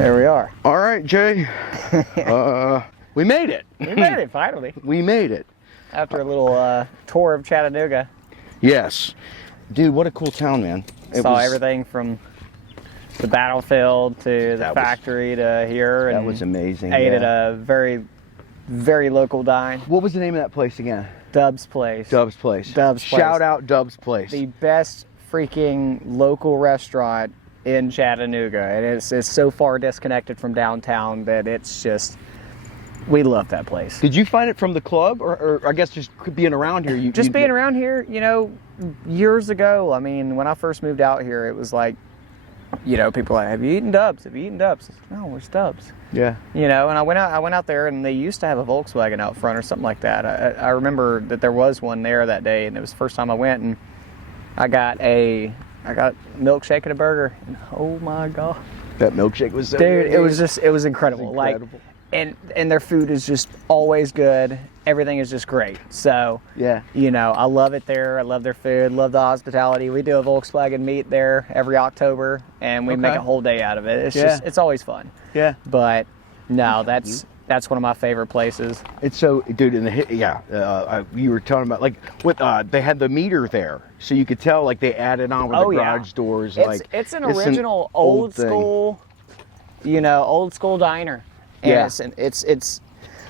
There we are. All right, Jay. We made it. We made it, finally. We made it. After a little tour of Chattanooga. Yes. Dude, what a cool town, man. Saw everything from the battlefield to the factory to here. That was amazing. Ate at a very, very local dine. What was the name of that place again? Dub's Place. Dub's Place. Dub's Place. Shout out Dub's Place. The best freaking local restaurant in Chattanooga. And it's so far disconnected from downtown that it's just, we love that place. Did you find it from the club, or I guess just being around here? Being around here, you know, years ago, I mean, when I first moved out here, it was like, you know, people are like, have you eaten Dubs? Have you eaten Dubs? I said, no, where's Dubs? Yeah. You know, and I went out there, and they used to have a Volkswagen out front or something like that. I remember that there was one there that day, and it was the first time I went, and I got milkshake and a burger, and oh my god, that milkshake was so dude, good. it was incredible. Like, and their food is just always good. Everything is just great. So yeah, you know, I love it there. I love their food. Love the hospitality. We do a Volkswagen meet there every October, and we make a whole day out of it. It's just, it's always fun. Yeah. But no, that's one of my favorite places. It's so, dude. You were talking about like what they had the meter there, so you could tell like they added on with the garage doors. It's an original old school, you know, old school diner. And it's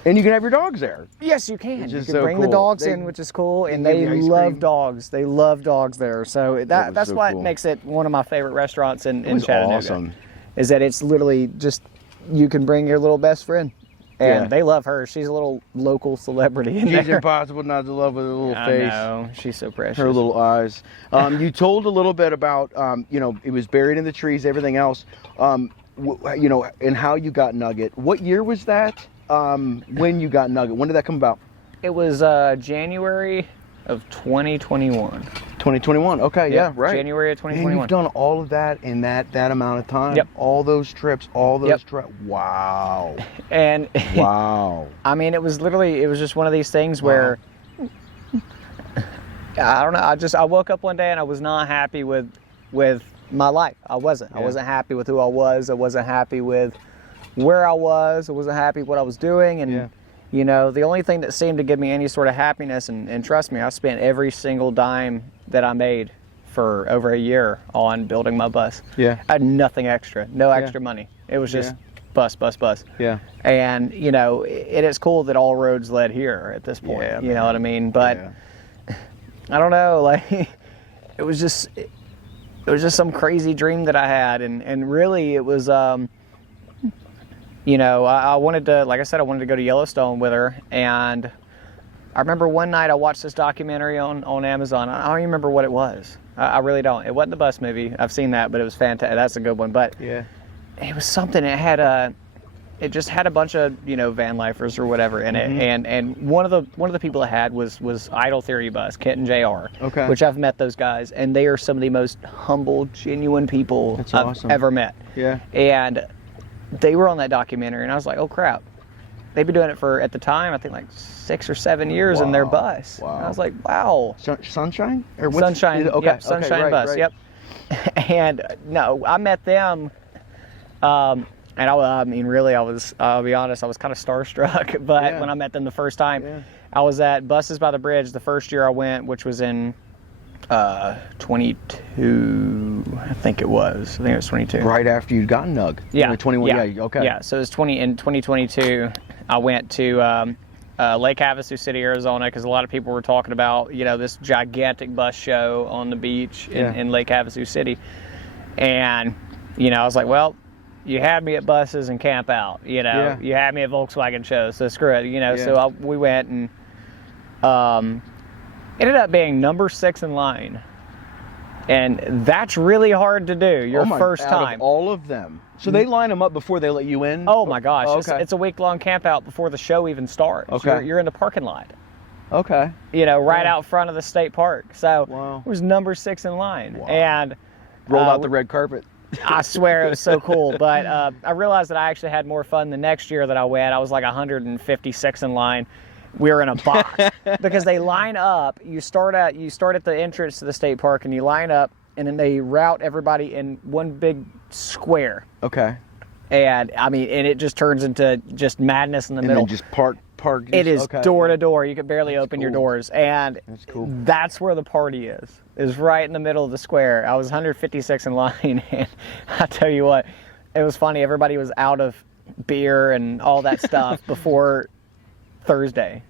and you can have your dogs there. Yes, you can. You can so bring cool. the dogs in, which is cool, and they love dogs. They love dogs there. So that's what makes it one of my favorite restaurants in Chattanooga. Awesome. Is that it's literally just, you can bring your little best friend. And they love her. She's a little local celebrity in there. She's impossible not to love with her little face. I know. She's so precious. Her little eyes. You told a little bit about, you know, it was buried in the trees, everything else. You know, and how you got Nugget. What year was that? When you got Nugget? When did that come about? It was January of 2021. 2021. Okay, yeah, right. January of 2021. And you've done all of that in that amount of time. Yep. All those trips, all those trips. Wow. And wow. I mean, it was just one of these things where I don't know. I woke up one day and I was not happy with my life. I wasn't. I wasn't happy with who I was. I wasn't happy with where I was. I wasn't happy with what I was doing. And you know, the only thing that seemed to give me any sort of happiness, and trust me, I spent every single dime that I made for over a year on building my bus. Yeah. I had nothing extra, no extra money. It was just bus. Yeah. And, you know, it is cool that all roads led here at this point. Yeah, you know what I mean? But I don't know, like, it was just some crazy dream that I had. And really it was, you know, I wanted to, like I said, I wanted to go to Yellowstone with her. And I remember one night I watched this documentary on Amazon. I don't even remember what it was. I really don't. It wasn't the bus movie. I've seen that, but it was fantastic. That's a good one. But it was something. It just had a bunch of, you know, van lifers or whatever in it. And one of the people it had was Idle Theory Bus, Kent and JR, which I've met those guys, and they are some of the most humble, genuine people I've ever met. Yeah. And they were on that documentary, and I was like, oh crap. They've been doing it for, at the time, I think like 6 or 7 years in their bus. Wow. And I was like, wow. Sunshine? Or Sunshine. Okay. Yep, Sunshine bus. Right. Yep. And no, I met them. And I mean, really, I'll be honest, I was kind of starstruck. But when I met them the first time, I was at Buses by the Bridge the first year I went, which was in 22, I think it was. I think it was 22. Right after you'd gotten Nug. Yeah. 21. Yeah. Okay. Yeah. So it was in 2022. I went to Lake Havasu City, Arizona, because a lot of people were talking about, you know, this gigantic bus show on the beach in Lake Havasu City, and you know, I was like, well, you had me at buses and camp out. You know, you had me at Volkswagen shows, so screw it. You know, so we went and ended up being number 6 in line. And that's really hard to do, your first time. Out of all of them. So they line them up before they let you in? Oh my gosh, it's a week-long camp out before the show even starts. Okay. You're in the parking lot. Okay. You know, right out front of the state park. So it was number 6 in line. Wow. And rolled out the red carpet. I swear it was so cool. But I realized that I actually had more fun the next year that I went. I was like 156 in line. We were in a box because they line up. You start at the entrance to the state park, and you line up, and then they route everybody in one big square. Okay. And I mean, and it just turns into just madness in the middle. And then just park. It is door to door. You could barely open your cool. doors, and That's cool. That's where the party is right in the middle of the square. I was 156 in line, and I tell you what, it was funny. Everybody was out of beer and all that stuff before Thursday.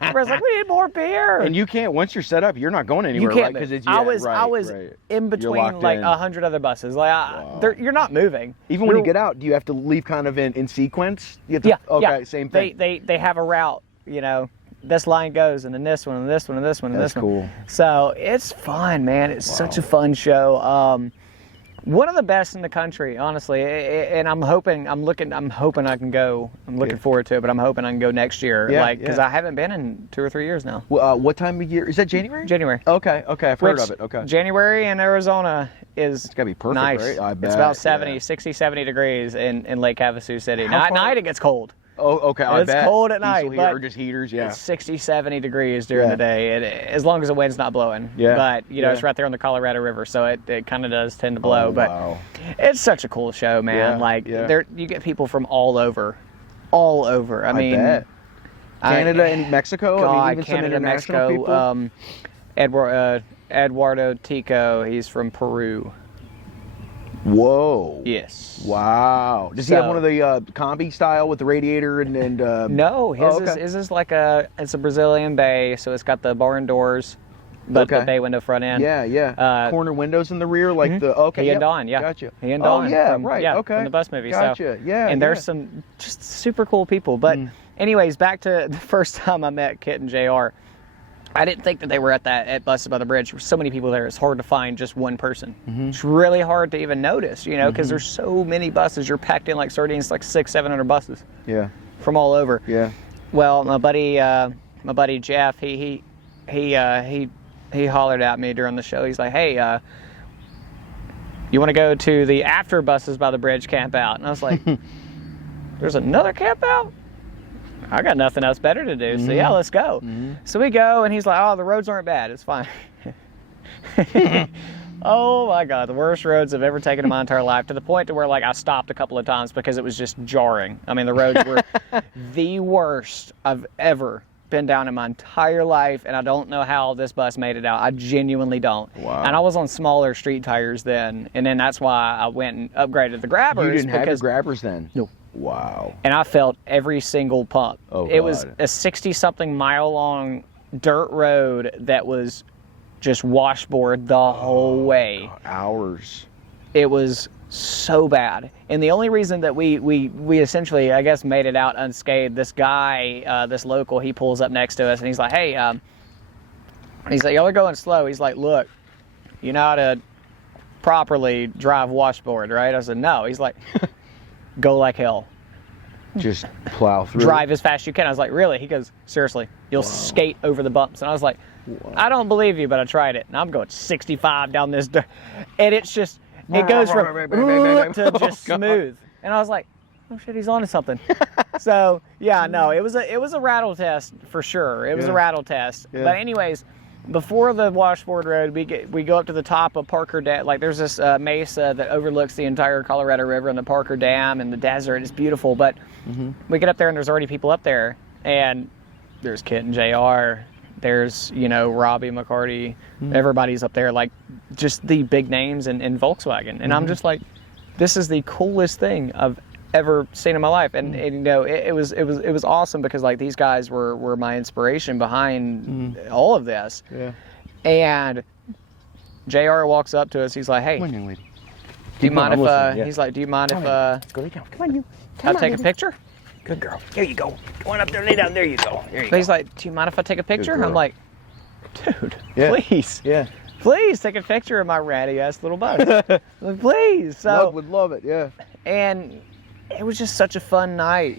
Everybody's like, we need more beer. And you can't, once you're set up, you're not going anywhere, You can't right? move. I was in between like 100 other buses. Like you're not moving. Even when you get out, do you have to leave kind of in sequence? You have to, Yeah. Okay, yeah. same thing. They have a route. You know, this line goes, and then this one, and this one, and this one, and That's this one. cool. So it's fun, man. It's such a fun show. One of the best in the country, honestly. And I'm hoping I can go. I'm looking forward to it, but I'm hoping I can go next year. Yeah, Because I haven't been in 2 or 3 years now. What time of year? Is that January? January. Okay, I've heard of it. Okay. January in Arizona is It's gotta be perfect, nice. right? I bet. It's about 60, 70 degrees in Lake Havasu City. Now, at far- night it gets cold. Oh, okay. I It's bet. cold at night, Diesel but or just heaters, yeah. It's 60, 70 degrees during the day, as long as the wind's not blowing. Yeah. But, it's right there on the Colorado River, so it kind of does tend to blow. Oh, but wow. it's such a cool show, man. You get people from all over. I mean, bet. Canada and Mexico. God, I mean, even Canada, some international Mexico. people. Eduardo Tico, he's from Peru. Whoa. Yes. Wow. Does he have one of the combi style with the radiator and No, his is like it's a Brazilian bay, so it's got the barn doors, but the bay window front end. Yeah. Corner windows in the rear, like the He and Dawn, yeah. Gotcha. He and Dawn. Okay. From the bus movie. Gotcha. So, yeah. and there's some just super cool people. But anyways, back to the first time I met Kit and JR. I didn't think that they were at Buses by the Bridge. There were so many people there. It's hard to find just one person. It's really hard to even notice, because there's so many buses. You're packed in like sardines, like 600-700 buses. Yeah. From all over. Yeah. Well, my buddy Jeff, he hollered at me during the show. He's like, "Hey, you want to go to the after Buses by the Bridge camp out?" And I was like, "There's another camp out? I got nothing else better to do, so yeah, let's go." So we go, and he's like, "Oh, the roads aren't bad. It's fine." Oh my God, the worst roads I've ever taken in my entire life, to the point to where I stopped a couple of times because it was just jarring. I mean, the roads were the worst I've ever been down in my entire life, and I don't know how this bus made it out. I genuinely don't. Wow. And I was on smaller street tires then, and then that's why I went and upgraded the grabbers. You didn't have your grabbers then? No. Wow. And I felt every single pump. Oh, it was God. a 60-something mile long dirt road that was just washboard the whole way. Hours. It was so bad. And the only reason that we essentially, I guess, made it out unscathed, this guy, this local, he pulls up next to us and he's like, "Hey," he's like, "Y'all are going slow." He's like, "Look, you know how to properly drive washboard, right?" I said, "No." He's like, "Go like hell. Just plow through. Drive as fast as you can." I was like, "Really?" He goes, "Seriously, you'll skate over the bumps." And I was like, "I don't believe you, but I tried it." And I'm going 65 down this dirt. And it's just, it goes from to just smooth. And I was like, "Oh shit, he's onto something." So yeah, no, it was a rattle test for sure. It was a rattle test. Yeah. But anyways, before the washboard road, we go up to the top of Parker Dam. Like there's this mesa that overlooks the entire Colorado River and the Parker Dam and the desert. It's beautiful. But we get up there and there's already people up there, and there's Kit and JR. There's Robbie McCarty. Everybody's up there, like just the big names in Volkswagen. And I'm just like, this is the coolest thing I've ever seen in my life. And it was awesome because like these guys were my inspiration behind all of this. Yeah. And JR walks up to us. He's like, "Hey, Come on, young lady. do you mind if He's he's like, "Do you mind if Go lay down. Come on, you. I take a picture?" Good girl. There you go. Go on up there, lay down. There you go. There you So he's like, "Do you mind if I take a picture?" girl. I'm like, "Dude, Yeah. please, Yeah. please take a picture of my ratty ass little bus." Like, please. So Would love it. Yeah. and it was just such a fun night,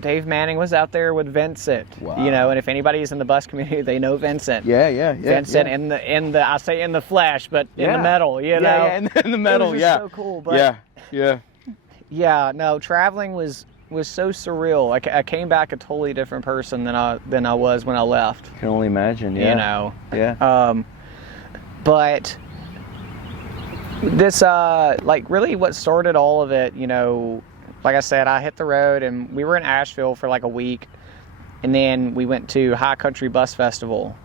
Dave Manning was out there with Vincent, Wow. and if anybody's in the bus community, they know Vincent. Yeah. Vincent yeah. in the I say in the flesh, but in the metal, Yeah, in the metal. It was Yeah. just so cool. But Yeah. no, traveling was so surreal. I came back a totally different person than I was when I left. Can only imagine. Yeah. You know. Yeah. But This, like, really what started all of it, you know, like I said, I hit the road, and we were in Asheville for like a week, and then we went to High Country Bus Festival.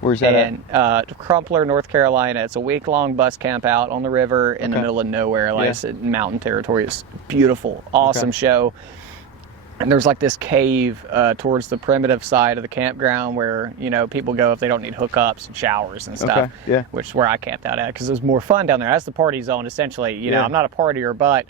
Where's that at? Crumpler, North Carolina. It's a week-long bus camp out on the river in the middle of nowhere, like it's in mountain territory. It's beautiful, awesome show. And there's like this cave towards the primitive side of the campground where, you know, people go if they don't need hookups and showers and stuff. Which is where I camped out at because it was more fun down there. That's the party zone, essentially. You know, I'm not a partier, but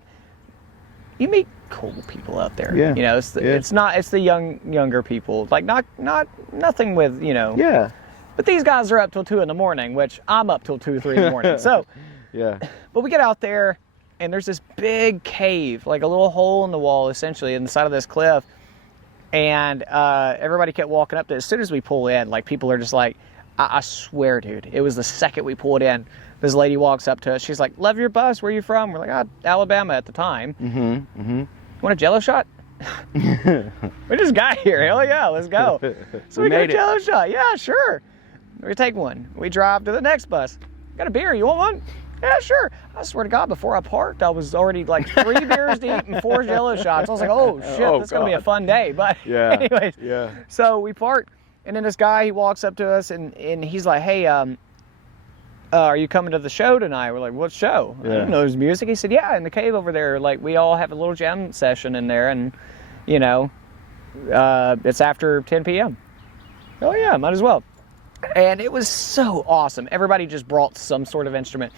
you meet cool people out there. You know, it's the younger people. Like nothing with, you know. But these guys are up till 2 in the morning, which I'm up till 2, 3 in the morning. So but we get out there. And there's this big cave, like a little hole in the wall, essentially, in the side of this cliff. And everybody kept walking up to it. As soon as we pull in, like, people are just like, I swear, dude, it was the second we pulled in. This lady walks up to us. She's like, love your bus. Where are you from? We're like, Alabama at the time. Want a Jello shot? We just got here. Hell yeah, let's go. So we got a Jello shot. Yeah, sure. We take one. We drive to the next bus. Got a beer. You want one? Yeah, sure. I swear to God, before I parked, I was already like 3 beers deep and 4 Jello shots. I was like, oh, shit, this is going to be a fun day. But anyways, so we parked, and then this guy, he walks up to us, and he's like, hey, are you coming to the show tonight? We're like, what show? I didn't know there's music. He said, yeah, in the cave over there. Like, we all have a little jam session in there, and, you know, it's after 10 p.m. Oh, yeah, might as well. And it was so awesome. Everybody just brought some sort of instrument.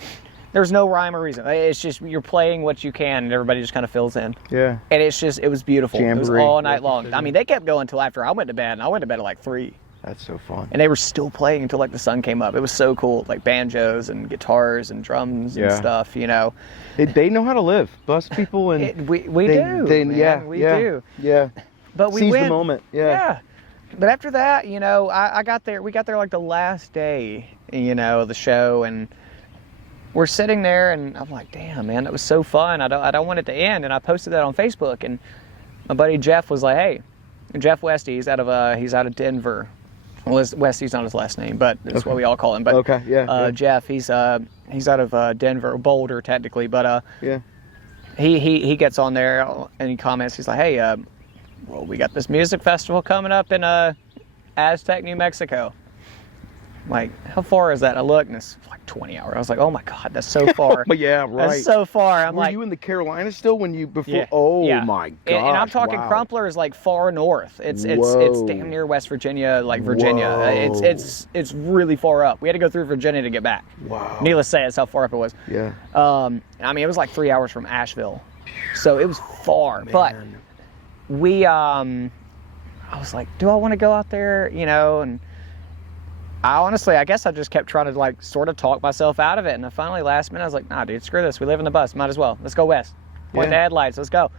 There's no rhyme or reason. It's just you're playing what you can, and everybody just kind of fills in. And it was beautiful. Jamboree. It was all night long. I mean, they kept going until after I went to bed, and I went to bed at like 3. That's so fun. And they were still playing until like the sun came up. It was so cool, like banjos and guitars and drums and stuff, you know. They know how to live. Bus people and we do. We do. But we seize went, the moment. But after that, you know, we got there like the last day, you know, of the show, and we're sitting there, and I'm like, damn, man, that was so fun. I don't want it to end. And I posted that on Facebook, and my buddy Jeff was like, hey, Jeff Westy, he's out of Denver. Well, Westy's not his last name, but that's what we all call him. But Jeff, he's out of Denver, Boulder technically, but he gets on there and he comments. He's like, hey, well, we got this music festival coming up in Aztec, New Mexico. Like, how far is that? I looked, and it's like 20 hours. I was like, oh my God, that's so far. That's so far. Were you in the Carolinas still when you before? Oh my God. And I'm talking Crumpler is like far north. It's damn near West Virginia, like Virginia. It's really far up. We had to go through Virginia to get back. Wow. Needless to say, that's how far up it was. I mean, it was like 3 hours from Asheville, so it was far. Man. But I was like, do I want to go out there? You know, and I guess I just kept trying to like sort of talk myself out of it. And then finally last minute I was like, nah, dude, screw this. We live in the bus. Might as well. Let's go west. Point the headlights. Let's go.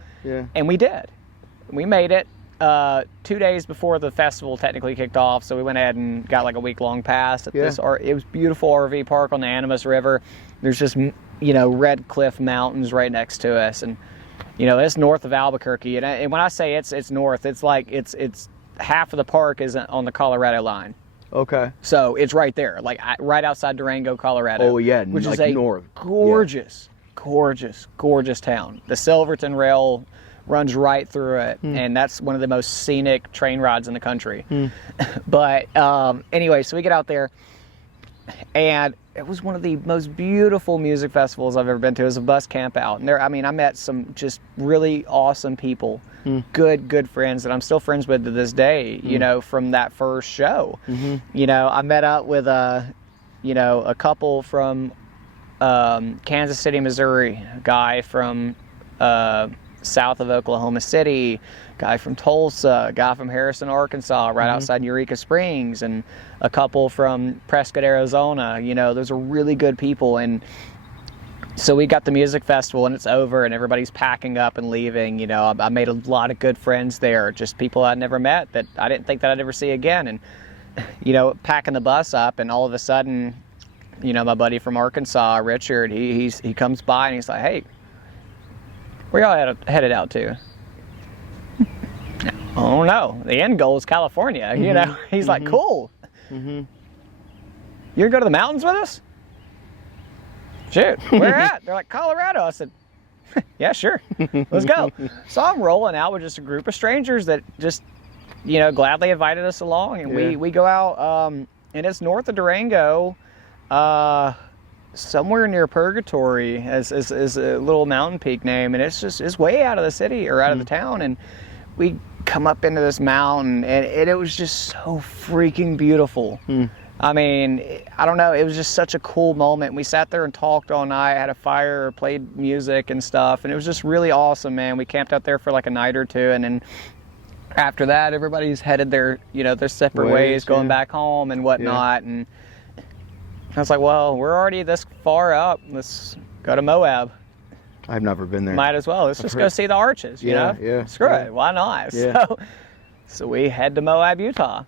And we did. We made it 2 days before the festival technically kicked off. So we went ahead and got like a week-long pass at this. It was beautiful RV park on the Animas River. There's just, you know, Red Cliff Mountains right next to us. And, you know, it's north of Albuquerque. And when I say it's north, it's like it's half of the park is on the Colorado line. Okay. So it's right there, like right outside Durango, Colorado. Oh yeah, which like is a north. Gorgeous town. The Silverton Rail runs right through it, and that's one of the most scenic train rides in the country. But anyway, so we get out there, and it was one of the most beautiful music festivals I've ever been to. It was a bus camp out, and I met some just really awesome people. Good friends that I'm still friends with to this day, you know, from that first show. You know, I met up with a couple from Kansas City, Missouri, a guy from south of Oklahoma City, guy from Tulsa, a guy from Harrison, Arkansas, right outside Eureka Springs, and a couple from Prescott, Arizona. You know, those are really good people. And so we got the music festival, and it's over, and everybody's packing up and leaving. You know, I made a lot of good friends there, just people I'd never met that I didn't think that I'd ever see again. And, you know, packing the bus up, and all of a sudden, you know, my buddy from Arkansas, Richard, he comes by, and he's like, hey, where y'all headed out to? Oh, no. The end goal is California, you know. He's like, cool. You gonna go to the mountains with us? shoot, where at? They're like, Colorado. I said, yeah, sure, let's go. So I'm rolling out with just a group of strangers that just, you know, gladly invited us along, and we go out, and it's north of Durango, somewhere near Purgatory is a little mountain peak name, and it's way out of the city or out of the town, and we come up into this mountain, and it was just so freaking beautiful. I mean, I don't know, it was just such a cool moment. We sat there and talked all night, had a fire, played music and stuff, and it was just really awesome, man. We camped out there for like a night or two, and then after that, everybody's headed their separate ways, going back home and whatnot, and I was like, well, we're already this far up, let's go to Moab. I've never been there. Might as well. Let's just go see the arches, you know? Yeah. Screw it, why not? Yeah. So we head to Moab, Utah.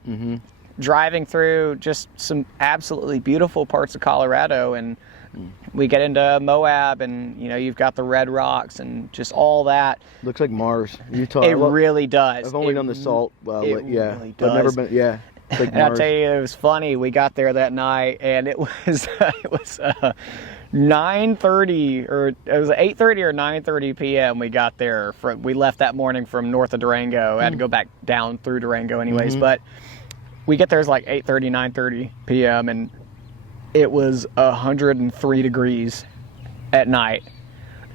Driving through just some absolutely beautiful parts of Colorado, and we get into Moab, and you know, you've got the red rocks and just all that. Looks like Mars, Utah. It really does. I've only done the salt. Well, it really does. I've never been. Yeah. It's like and I'll tell you, it was funny. We got there that night, and it was 9:30, or it was 8:30 or 9:30 p.m. We got there. We left that morning from north of Durango. I had to go back down through Durango anyways, but we get there, it's like 8:30, 9:30 p.m. and it was 103 degrees at night.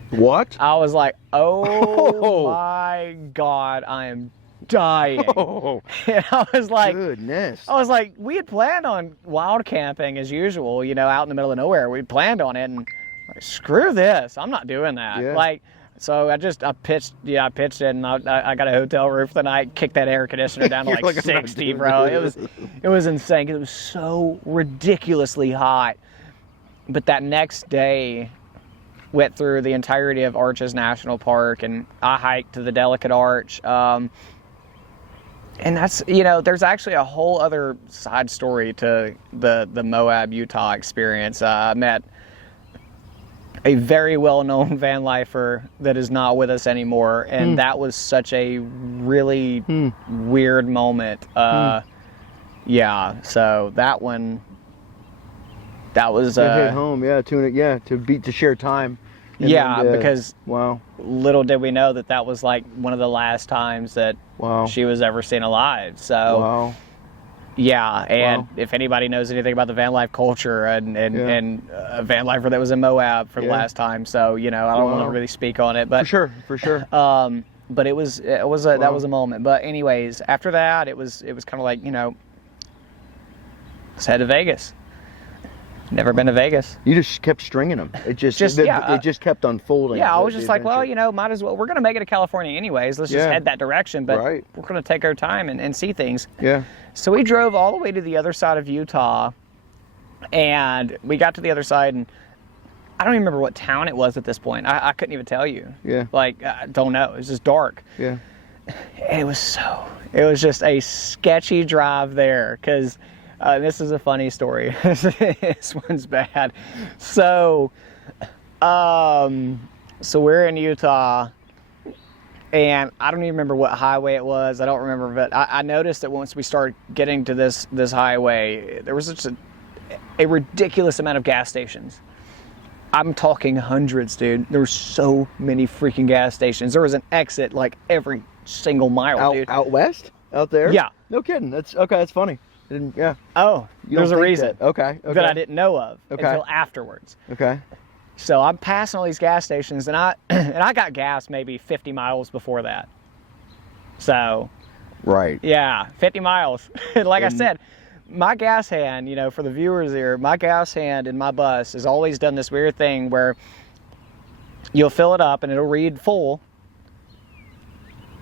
What? I was like, oh my God, I am dying. And I was like, goodness. I was like, we had planned on wild camping as usual, you know, out in the middle of nowhere. We planned on it, and like, screw this, I'm not doing that. Yeah. Like, so I pitched it, and I got a hotel room for the night, kicked that air conditioner down to like 60, bro. It was insane. It was so ridiculously hot. But that next day, went through the entirety of Arches National Park, and I hiked to the Delicate Arch. And that's, you know, there's actually a whole other side story to the Moab, Utah experience. I met a very well-known van lifer that is not with us anymore, and that was such a really weird moment. Yeah, so that one, that was hit home, to share time. Because wow, little did we know that was like one of the last times that she was ever seen alive. So yeah, and if anybody knows anything about the van life culture and a van lifer that was in Moab for the last time, so you know, I don't want to really speak on it, but for sure. But that was a moment. But anyways, after that, it was kind of like, you know, let's head to Vegas. Never been to Vegas. You just kept stringing them. It just kept unfolding. Yeah, I was just like, well, you know, might as well. We're gonna make it to California anyways. Let's just head that direction. But we're gonna take our time and see things. Yeah. So we drove all the way to the other side of Utah, and we got to the other side, and I don't even remember what town it was at this point. I couldn't even tell you. Yeah. Like, I don't know. It was just dark. Yeah. It was just a sketchy drive there, because this is a funny story. This one's bad. So we're in Utah, and I don't even remember what highway it was. I don't remember, but I noticed that once we started getting to this highway, there was such a ridiculous amount of gas stations. I'm talking hundreds, dude. There were so many freaking gas stations. There was an exit like every single mile, dude. Out west? Out there? Yeah. No kidding. That's okay. That's funny. Yeah. Oh, there's a reason. Okay. That I didn't know of until afterwards. Okay. So I'm passing all these gas stations, and I got gas maybe 50 miles before that. So. Right. Yeah, 50 miles. I said, my gas hand, you know, for the viewers here, my gas hand in my bus has always done this weird thing where you'll fill it up and it'll read full,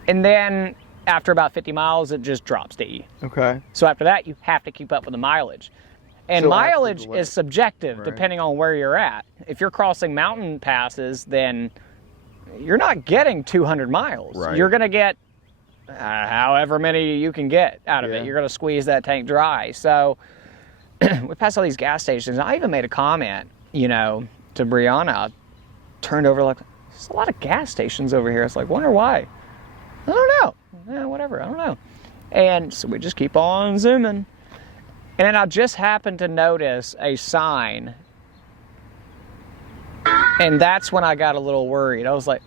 and then after about 50 miles, it just drops to E. Okay. So after that, you have to keep up with the mileage. And so mileage is subjective depending on where you're at. If you're crossing mountain passes, then you're not getting 200 miles. Right. You're going to get however many you can get out of it. You're going to squeeze that tank dry. So we passed all these gas stations. I even made a comment, you know, to Brianna. I turned over like, there's a lot of gas stations over here. It's like, wonder why. I don't know. Whatever, I don't know. And so we just keep on zooming. And then I just happened to notice a sign And that's when I got a little worried. I was like,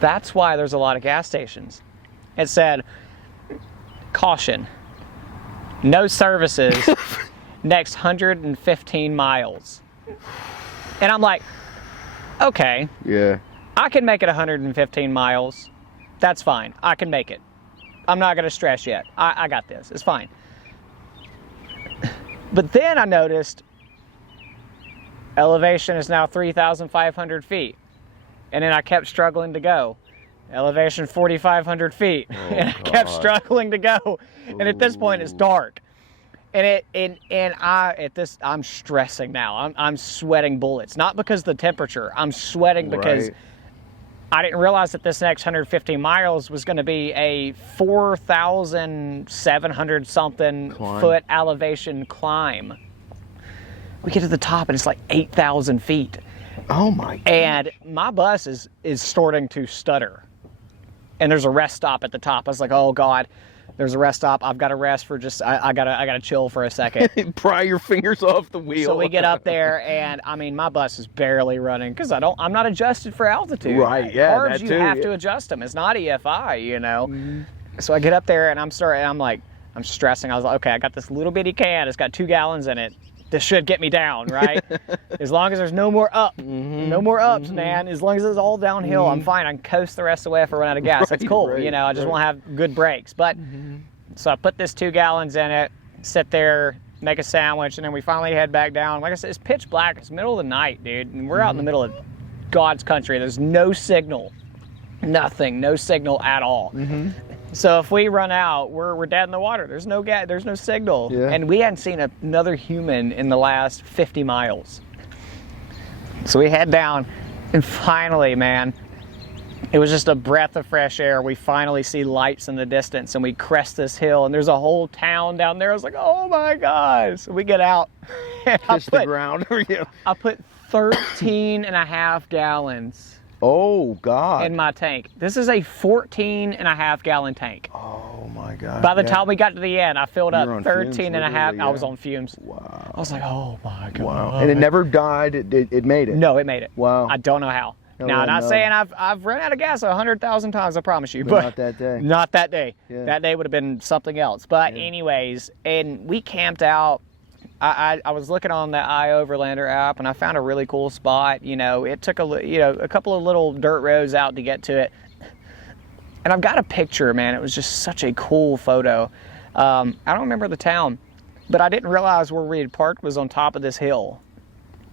that's why there's a lot of gas stations. It said, caution, no services next 115 miles. And I'm like, okay. Yeah. I can make it 115 miles. That's fine. I can make it. I'm not going to stress yet. I got this. It's fine. But then I noticed elevation is now 3,500 feet. And then I kept struggling to go. Elevation 4,500 feet. And I kept struggling to go. And at this point it's dark. And I'm stressing now. I'm sweating bullets. Not because of the temperature. I'm sweating because I didn't realize that this next 150 miles was going to be a 4,700 something foot elevation climb. We get to the top and it's like 8,000 feet. Oh my God. And my bus is starting to stutter. And there's a rest stop at the top. I was like, oh God, there's a rest stop. I've got to rest for just, I gotta chill for a second. Pry your fingers off the wheel. So we get up there and I mean, my bus is barely running because I'm not adjusted for altitude. Right, yeah. Carbs, you have to adjust them. It's not EFI, you know? Mm-hmm. So I get up there and I'm stressing. I was like, okay, I got this little bitty can. It's got 2 gallons in it. This should get me down, right? As long as there's no more up. Mm-hmm. No more ups, man. As long as it's all downhill, I'm fine. I can coast the rest of the way if I run out of gas. That's cool, you know. I just want to have good brakes. But so I put this 2 gallons in it, sit there, make a sandwich, and then we finally head back down. Like I said, it's pitch black. It's middle of the night, dude, and we're out in the middle of God's country. There's no signal, nothing, no signal at all. So if we run out, we're dead in the water. There's no gas, there's no signal. Yeah. And we hadn't seen another human in the last 50 miles. So we head down, and finally, man, it was just a breath of fresh air. We finally see lights in the distance, and we crest this hill, and there's a whole town down there. I was like, oh my God. So we get out. Kiss the ground. I put 13.5 gallons. Oh, God. In my tank. This is a 14.5 gallon tank. Oh, my God. By the time we got to the end, I filled up 13.5. Yeah. I was on fumes. Wow. I was like, oh, my God. Wow. And it never died. It made it. No, it made it. Wow. I don't know how. Now, I'm not saying I've run out of gas 100,000 times, I promise you. But not that day. Not that day. Yeah. That day would have been something else. But anyways, and we camped out. I was looking on the iOverlander app, and I found a really cool spot. You know, it took a couple of little dirt roads out to get to it. And I've got a picture, man. It was just such a cool photo. I don't remember the town, but I didn't realize where we had parked was on top of this hill.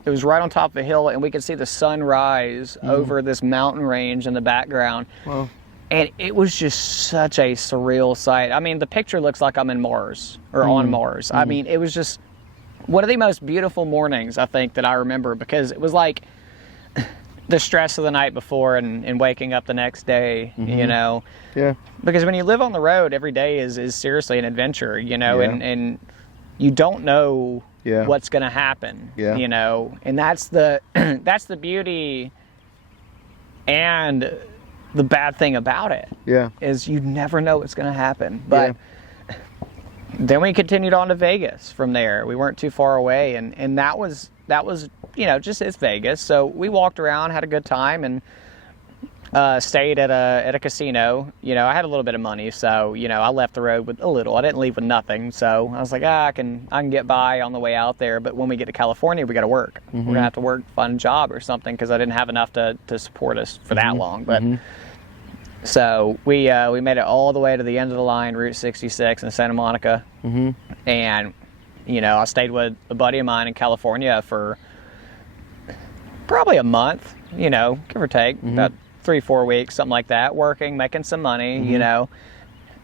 It was right on top of a hill, and we could see the sun rise over this mountain range in the background. Wow. And it was just such a surreal sight. I mean, the picture looks like I'm in Mars, or on Mars. I mean, it was just one of the most beautiful mornings, I think, that I remember, because it was like the stress of the night before and waking up the next day, you know? Yeah. Because when you live on the road, every day is seriously an adventure, you know, and you don't know what's going to happen, you know? And that's the beauty and the bad thing about it. Yeah. Is you never know what's going to happen. But then we continued on to Vegas from there. We weren't too far away, and that was you know, just it's Vegas. So we walked around, had a good time, and stayed at a casino. You know, I had a little bit of money, so you know, I left the road with a little. I didn't leave with nothing. So I was like, I can get by on the way out there. But when we get to California, we got to work. We're gonna have to work, find a job or something, because I didn't have enough to support us for that long. But so we made it all the way to the end of the line, Route 66 in Santa Monica, and you know, I stayed with a buddy of mine in California for probably a month, you know, give or take, about 3-4 weeks, something like that, working, making some money, you know.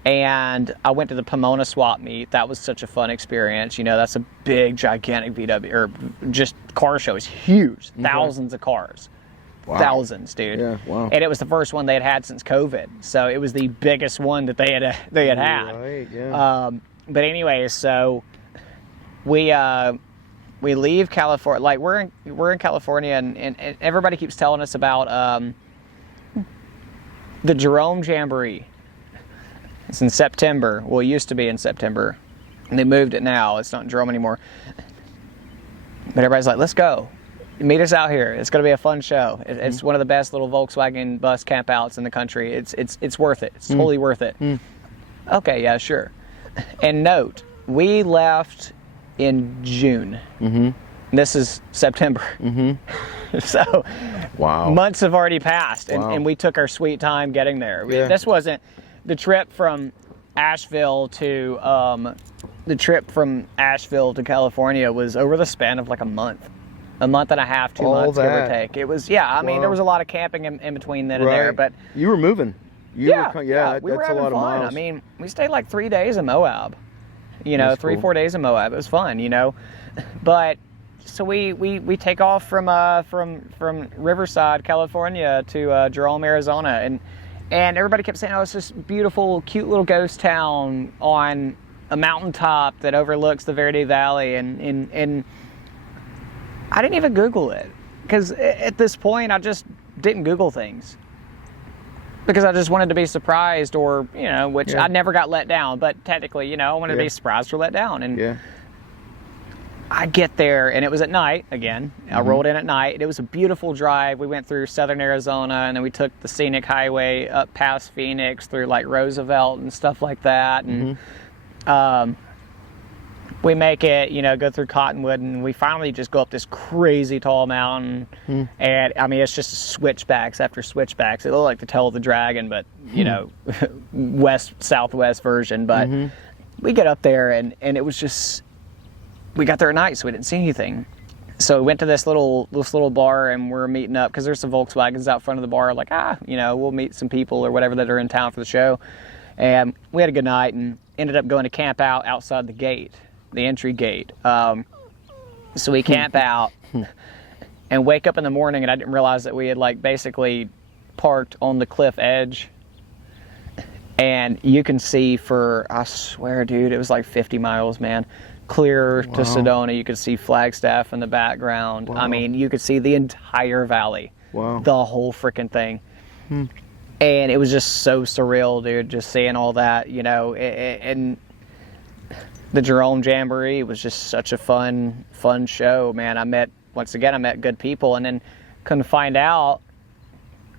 And I went to the Pomona swap meet. That was such a fun experience. You know, that's a big, gigantic VW, or just car show. It's huge, thousands of cars. Wow. Thousands, dude. Yeah, wow. And it was the first one they had since COVID, so it was the biggest one that they had had. Right, yeah. But anyways, so we leave California. Like we're in California, and everybody keeps telling us about the Jerome Jamboree. It's in September. Well, it used to be in September, and they moved it now. It's not in Jerome anymore. But everybody's like, let's go. Meet us out here. It's going to be a fun show. It's one of the best little Volkswagen bus campouts in the country. It's worth it. It's totally worth it. Okay, yeah, sure. And note, we left in June. This is September. So Wow. months have already passed, and we took our sweet time getting there. Yeah. This wasn't the trip from Asheville to California was over the span of like a month and a half, 2 months, give or take. It was, I mean, there was a lot of camping in between then and there, but you were moving. we were that's a having lot of fun. miles. I mean, we stayed like 3 days in Moab. You know, That's 3, cool. 4 days in Moab. It was fun, you know. But so we take off from Riverside, California to Jerome, Arizona, and everybody kept saying, "Oh, it's this beautiful, cute little ghost town on a mountaintop that overlooks the Verde Valley," and I didn't even Google it because at this point I just didn't Google things because I just wanted to be surprised, or you know, which I never got let down, but technically, you know, I wanted to be surprised or let down, and I get there, and it was at night again. I rolled in at night. It was a beautiful drive. We went through southern Arizona, and then we took the scenic highway up past Phoenix through like Roosevelt and stuff like that, and we make it, you know, go through Cottonwood, and we finally just go up this crazy tall mountain, and I mean, it's just switchbacks after switchbacks. It looked like the Tail of the Dragon, but you know, southwest version. But we get up there, and it was just, we got there at night, so we didn't see anything. So we went to this little bar, and we're meeting up because there's some Volkswagens out front of the bar. Like, you know, we'll meet some people or whatever that are in town for the show. And we had a good night, and ended up going to camp out outside the gate, the entry gate. So we camp out and wake up in the morning, and I didn't realize that we had like basically parked on the cliff edge. And you can see for, I swear, dude, it was like 50 miles, man. Clear to Sedona. You could see Flagstaff in the background. I mean, you could see the entire valley. The whole freaking thing. And it was just so surreal, dude, just seeing all that, you know. And the Jerome Jamboree was just such a fun show, man. I met good people, and then couldn't find out.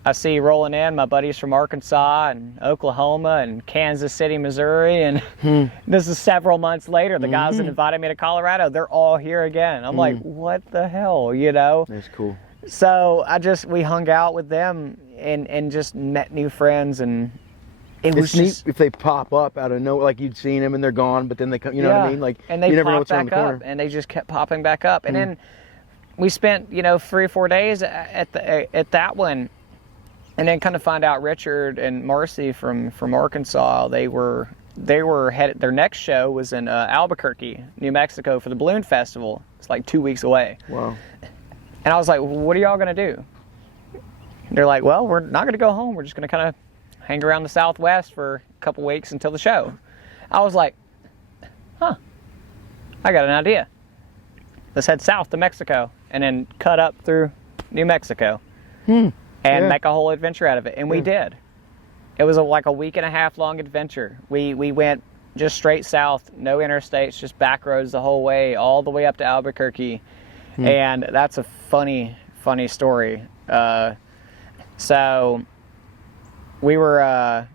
I see rolling in my buddies from Arkansas and Oklahoma and Kansas City, Missouri, and this is several months later. The guys that invited me to Colorado, they're all here again. I'm like, what the hell, you know? That's cool. So we hung out with them and just met new friends, and it was neat if they pop up out of nowhere, like you'd seen them and they're gone, but then they come, you know what I mean? Like, and they you never know popped what's around back the up, corner. and they just kept popping back up. And then we spent, you know, 3 or 4 days at that one. And then kind of find out Richard and Marcy from Arkansas, they were headed, their next show was in Albuquerque, New Mexico for the Balloon Festival. It's like 2 weeks away. Wow. And I was like, what are y'all going to do? They're like, well, we're not going to go home. We're just going to kind of hang around the Southwest for a couple weeks until the show. I was like, I got an idea. Let's head south to Mexico and then cut up through New Mexico. And make a whole adventure out of it. And we did. It was like a week and a half long adventure. We went just straight south, no interstates, just back roads the whole way, all the way up to Albuquerque. And that's a funny story. So we were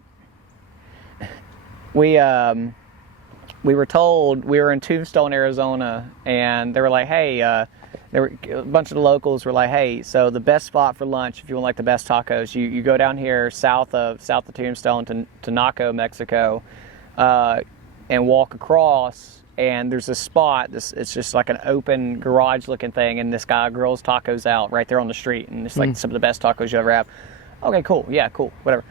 we were told, we were in Tombstone, Arizona, and they were like, hey, there were a bunch of the locals were like, hey, so the best spot for lunch, if you want like the best tacos, you go down here south of Tombstone to Naco, Mexico, and walk across, and there's a spot, it's just like an open garage looking thing, and this guy grills tacos out right there on the street, and it's like some of the best tacos you ever have. Okay, cool, yeah, cool, whatever.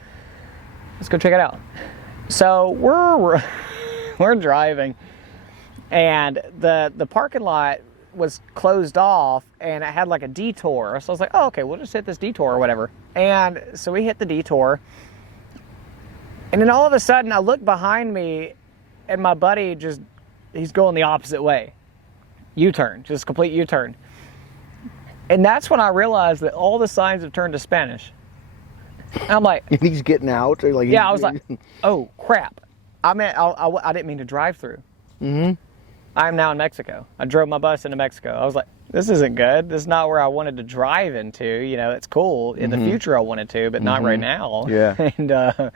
Let's go check it out. So we're driving, and the parking lot was closed off, and it had like a detour. So I was like, oh, okay, we'll just hit this detour or whatever. And so we hit the detour, and then all of a sudden I look behind me, and my buddy he's going the opposite way. U-turn, just complete U-turn. And that's when I realized that all the signs have turned to Spanish. And I'm like, he's getting out, or like, I was like, oh crap. I didn't mean to drive through. I'm now in Mexico. I drove my bus into Mexico. I was like, this isn't good. This is not where I wanted to drive into. You know, it's cool. In the future I wanted to, but not right now. Yeah. And,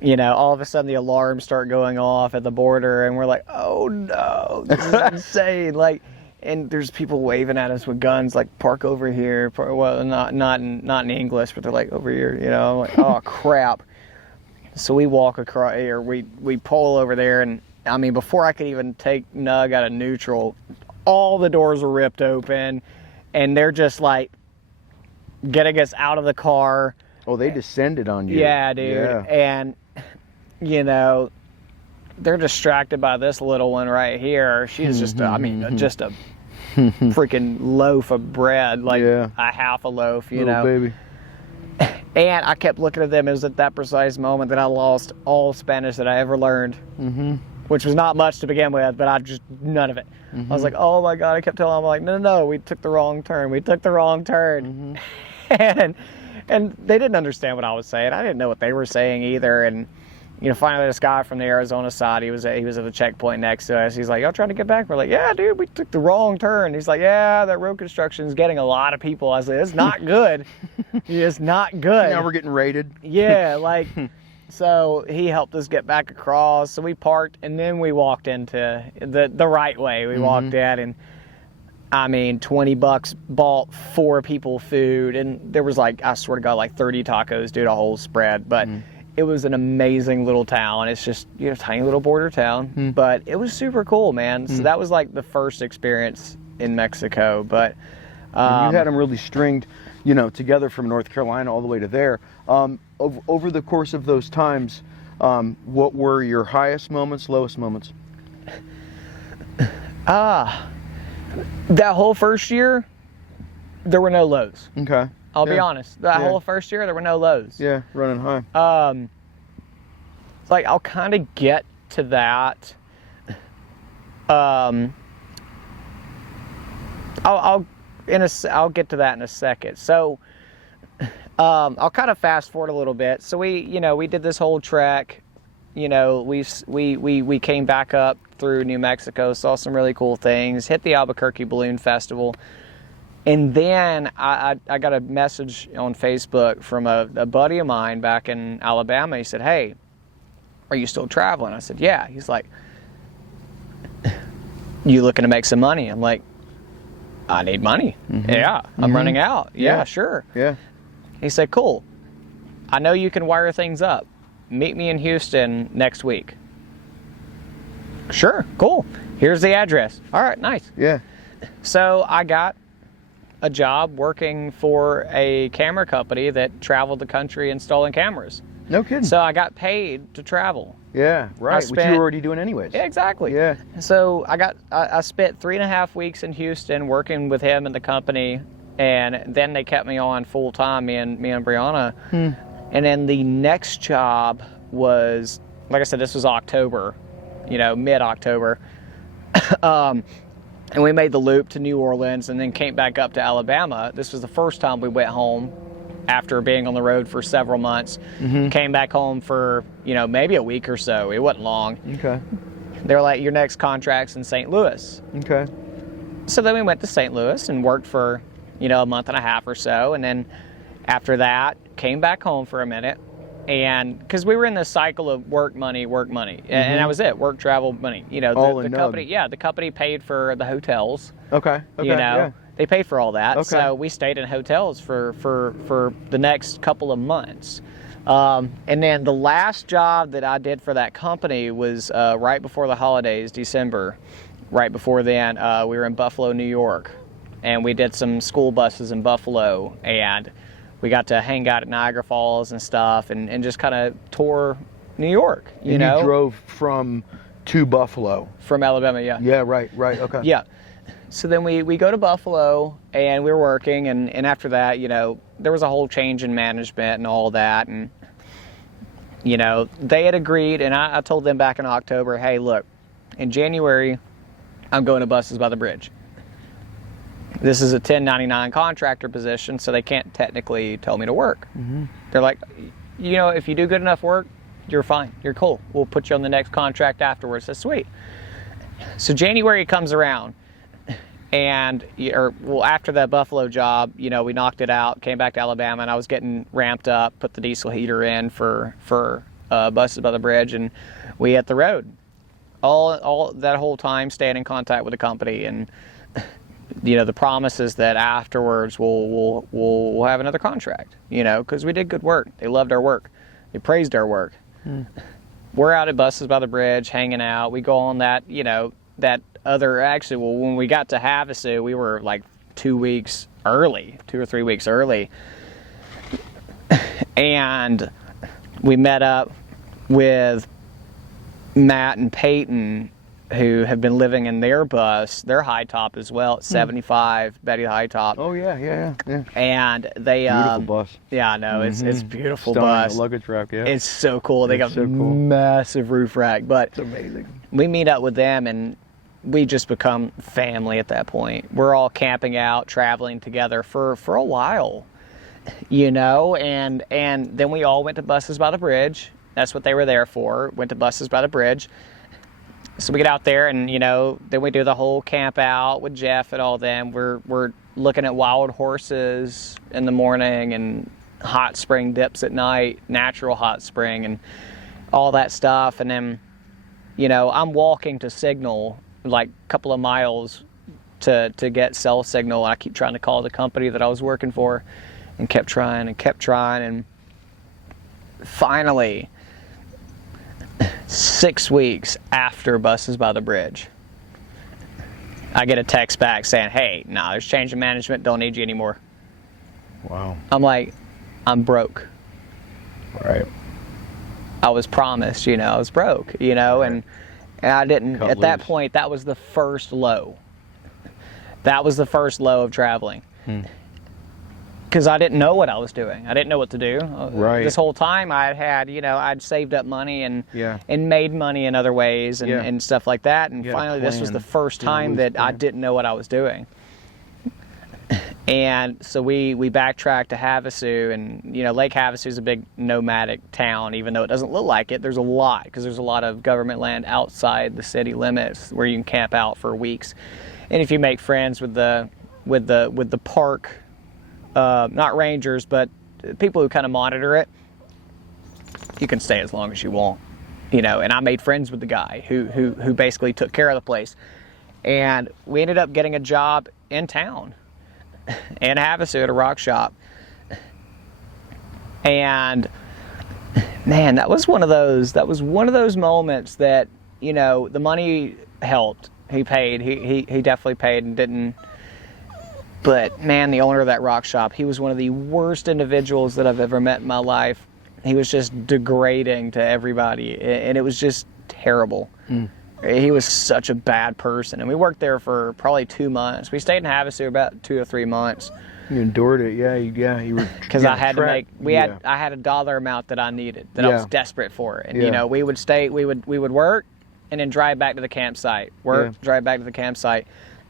you know, all of a sudden the alarms start going off at the border, and we're like, oh no, this is insane. Like, and there's people waving at us with guns, like, park over here. Well, not in English, but they're like, over here, you know. I'm like, oh crap. So we walk across, or we pull over there, and I mean, before I could even take Nug out of neutral, all the doors were ripped open, and they're just like getting us out of the car. Oh, they descended on you. Yeah, dude. Yeah. And, you know, they're distracted by this little one right here. She's just, just a freaking loaf of bread, like a half a loaf, you know. Baby. And I kept looking at them. It was at that precise moment that I lost all Spanish that I ever learned, which was not much to begin with, but none of it. I was like, oh my God, I kept telling them, like, no, we took the wrong turn. We took the wrong turn. And they didn't understand what I was saying. I didn't know what they were saying either. And, you know, finally this guy from the Arizona side, he was at the checkpoint next to us. He's like, y'all trying to get back? We're like, yeah, dude, we took the wrong turn. He's like, yeah, that road construction is getting a lot of people. I was like, it's not good. It's not good. Now we're getting raided. Yeah, like, so he helped us get back across. So we parked, and then we walked into the right way. We walked in, and I mean, $20 bought 4 people food, and there was like, I swear to God, like 30 tacos, dude, a whole spread. But it was an amazing little town. It's just, you know, tiny little border town, but it was super cool, man. So that was like the first experience in Mexico. But And you had them really stringed, you know, together from North Carolina all the way to there. Over the course of those times, what were your highest moments, lowest moments? That whole first year, there were no lows. Okay. I'll be honest. That whole first year, there were no lows. Yeah, running high. Like, I'll kind of get to that. I'll get to that in a second. So, I'll kind of fast forward a little bit. So we did this whole trek. You know, we came back up through New Mexico, saw some really cool things, hit the Albuquerque Balloon Festival. And then I got a message on Facebook from a buddy of mine back in Alabama. He said, hey, are you still traveling? I said, yeah. He's like, you looking to make some money? I'm like, I need money. Yeah, I'm running out. Yeah, sure. Yeah. He said, cool. I know you can wire things up. Meet me in Houston next week. Sure, cool. Here's the address. All right, nice. Yeah. So I got a job working for a camera company that traveled the country installing cameras. No kidding. So I got paid to travel. Yeah, right. Which you were already doing anyways. Yeah, exactly. Yeah. So I spent 3.5 weeks in Houston working with him and the company, and then they kept me on full time, me and Brianna. And then the next job was, like I said, this was October, you know, mid-October. And we made the loop to New Orleans and then came back up to Alabama. This was the first time we went home after being on the road for several months. Came back home for, you know, maybe a week or so. It wasn't long. Okay. They were like, your next contract's in St. Louis. Okay. So then we went to St. Louis and worked for, you know, a month and a half or so. And then after that, came back home for a minute. And because we were in this cycle of work, money, and that was it. Work, travel, money. You know, the company. Yeah, the company paid for the hotels. Okay. You know, they paid for all that. Okay. So we stayed in hotels for the next couple of months. And then the last job that I did for that company was right before the holidays, December. Right before then, we were in Buffalo, New York, and we did some school buses in Buffalo, and we got to hang out at Niagara Falls and stuff, and just kind of tour New York, you know? You drove to Buffalo? From Alabama, yeah. Yeah, right, okay. Yeah. So then we go to Buffalo, and we were working, and after that, you know, there was a whole change in management and all that, and, you know, they had agreed, and I told them back in October, hey, look, in January, I'm going to Buses by the Bridge. This is a 1099 contractor position, so they can't technically tell me to work. They're like, you know, if you do good enough work, you're fine. You're cool. We'll put you on the next contract afterwards. That's sweet. So January comes around, and after that Buffalo job, we knocked it out, came back to Alabama, and I was getting ramped up, put the diesel heater in for Buses by the Bridge, and we hit the road. All that whole time, staying in contact with the company, and the promises that afterwards we'll have another contract. Because we did good work. They loved our work. They praised our work. We're out at Buses by the Bridge, hanging out. We go on that, that other, actually, when we got to Havasu, we were like 2 weeks early, 2 or 3 weeks early. And we met up with Matt and Peyton, who have been living in their bus, their high top as well, at 75, Betty the High Top. Oh, yeah. And they... Beautiful bus. Yeah, I know. It's beautiful Stunning bus. Luggage rack, yeah. It's so cool. They got so cool. massive roof rack. But It's amazing. we meet up with them, and we just become family at that point. We're all camping out, traveling together for a while, and then we all went to Buses by the Bridge. That's what they were there for. Went to Buses by the Bridge. So we get out there, and then we do the whole camp out with Jeff and all them. We're looking at wild horses in the morning and hot spring dips at night, natural hot spring, and all that stuff. And then I'm walking to signal like a couple of miles to get cell signal. I keep trying to call the company that I was working for, and kept trying, and finally, 6 weeks after Buses by the Bridge, I get a text back saying, "Hey, there's change in management, don't need you anymore." Wow. I'm like, I'm broke. Right. I was promised, I was broke, Right. and I didn't, Cut at that loose. point, that was the first low. That was the first low of traveling. Because I didn't know what I was doing. I didn't know what to do. Right. This whole time I'd saved up money and made money in other ways and stuff like that. And You had a finally, this was plan. the first time that I didn't know what I was doing. And so we backtracked to Havasu, and Lake Havasu is a big nomadic town, even though it doesn't look like it. There's a lot, because there's a lot of government land outside the city limits where you can camp out for weeks. And if you make friends with the park, not rangers, but people who kind of monitor it, you can stay as long as you want, And I made friends with the guy who basically took care of the place, and we ended up getting a job in town, in Havasu, at a rock shop. And man, that was one of those moments that the money helped. He paid. He definitely paid and didn't. But man, the owner of that rock shop, he was one of the worst individuals that I've ever met in my life. He was just degrading to everybody, and it was just terrible. He was such a bad person, and we worked there for probably 2 months. We stayed in Havasu about 2 or 3 months. You endured it, yeah. You were because I had to make. I had a dollar amount that I needed, that I was desperate for, and we would stay. We would work, and then drive back to the campsite. Drive back to the campsite.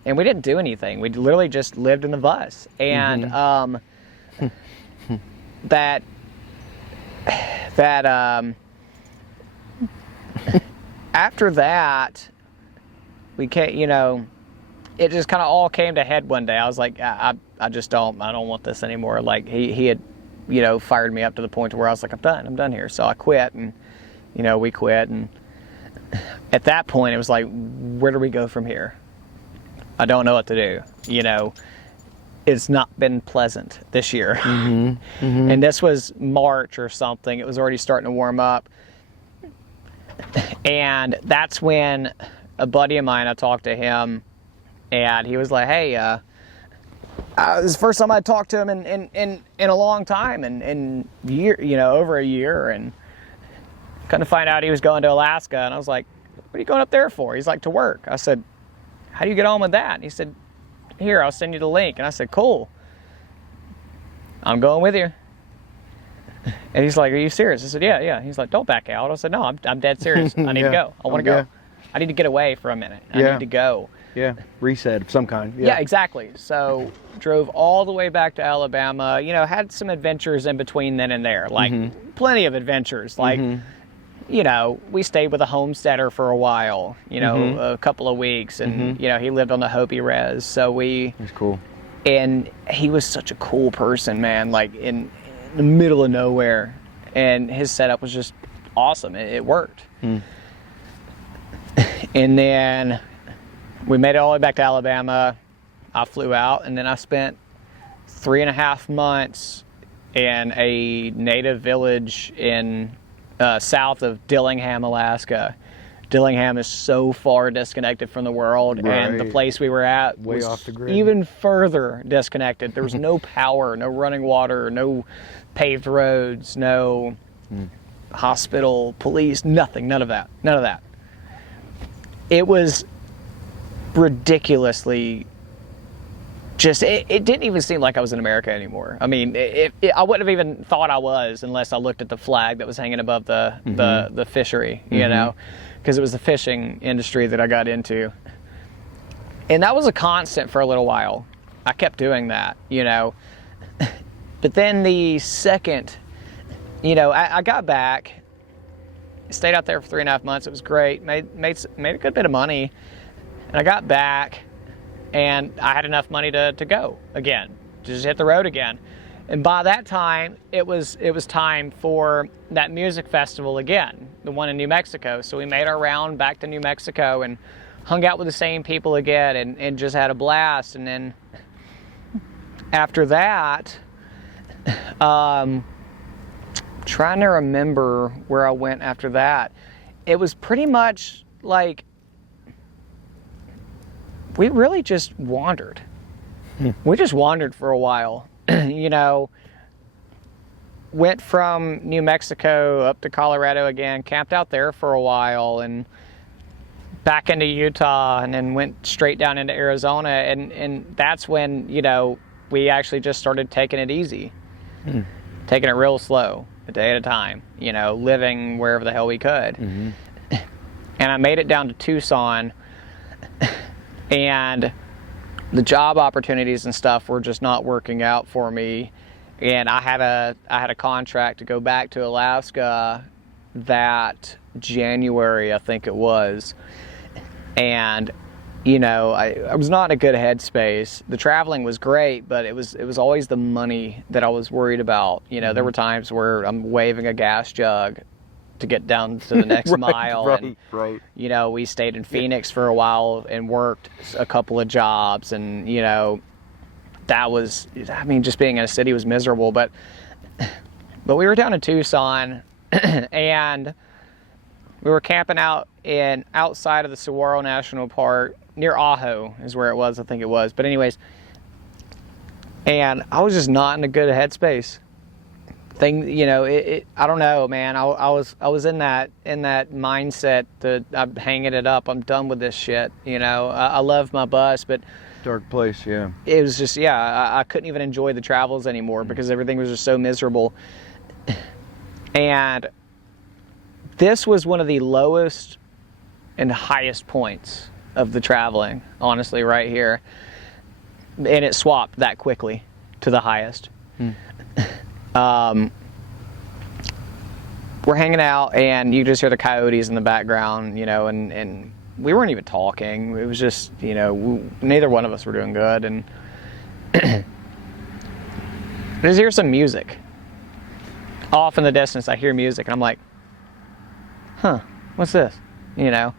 And we didn't do anything. We literally just lived in the bus. And after that, we can't, it just kind of all came to head one day. I was like, I don't want this anymore. Like he had, fired me up to the point to where I was like, I'm done here. So I quit, and, we quit. And at that point, it was like, where do we go from here? I don't know what to do. It's not been pleasant this year. And this was March or something. It was already starting to warm up. And that's when a buddy of mine, I talked to him, and he was like, hey, it was the first time I talked to him in a long time, in year, over a year, and kind of find out he was going to Alaska. And I was like, what are you going up there for? He's like, to work. I said, how do you get on with that? And he said, here, I'll send you the link. And I said, cool. I'm going with you. And he's like, are you serious? I said, yeah. He's like, don't back out. I said, no, I'm dead serious. I need to go. I want to go. I need to get away for a minute. I need to go. Yeah, reset of some kind. Yeah, exactly. So drove all the way back to Alabama, had some adventures in between then and there, like plenty of adventures, like you know, we stayed with a homesteader for a while, you know, a couple of weeks, and you know, he lived on the Hopi res, so That's cool. and he was such a cool person, man, like in the middle of nowhere, and his setup was just awesome. It worked. And then we made it all the way back to Alabama. I flew out, and then I spent 3.5 months in a native village in south of Dillingham, Alaska. Dillingham is so far disconnected from the world, and the place we were at was off the grid. even further disconnected. There was no power, no running water, no paved roads, no hospital, police, nothing, none of that. It was ridiculously just, it didn't even seem like I was in America anymore. I mean, I wouldn't have even thought I was unless I looked at the flag that was hanging above the fishery, you know, because it was the fishing industry that I got into. And that was a constant for a little while. I kept doing that, you know. But then the second, you know, I got back, stayed out there for 3.5 months. It was great, made a good bit of money. And I got back, and I had enough money to go again, to just hit the road again. And by that time, it was time for that music festival again, the one in New Mexico. So we made our round back to New Mexico and hung out with the same people again, and just had a blast. And then after that, trying to remember where I went after that. It was pretty much like we really just wandered. We just wandered for a while. You know, went from New Mexico up to Colorado again, camped out there for a while, and back into Utah, and then went straight down into Arizona. And that's when, you know, we actually just started taking it easy, taking it real slow, a day at a time, you know, living wherever the hell we could. And I made it down to Tucson, and the job opportunities and stuff were just not working out for me. And I had a contract to go back to Alaska that January, I think it was. And, you know, I was not in a good headspace. The traveling was great, but it was always the money that I was worried about. You know, there were times where I'm waving a gas jug to get down to the next mile. Right. You know, we stayed in Phoenix for a while and worked a couple of jobs, and, you know, that was, I mean, just being in a city was miserable. But we were down in Tucson, and we were camping out outside of the Saguaro National Park, near Ajo is where it was, I think it was. But anyways, and I was just not in a good headspace. You know, I don't know, man. I was in that mindset that I'm hanging it up. I'm done with this shit. You know, I love my bus, but Dark place, yeah. it was just, I couldn't even enjoy the travels anymore because everything was just so miserable. And this was one of the lowest and highest points of the traveling, honestly, right here. And it swapped that quickly to the highest. We're hanging out, and you just hear the coyotes in the background, you know, and we weren't even talking. It was just, you know, neither one of us were doing good. And I just hear some music. Off in the distance, I hear music, and I'm like, huh, what's this? You know?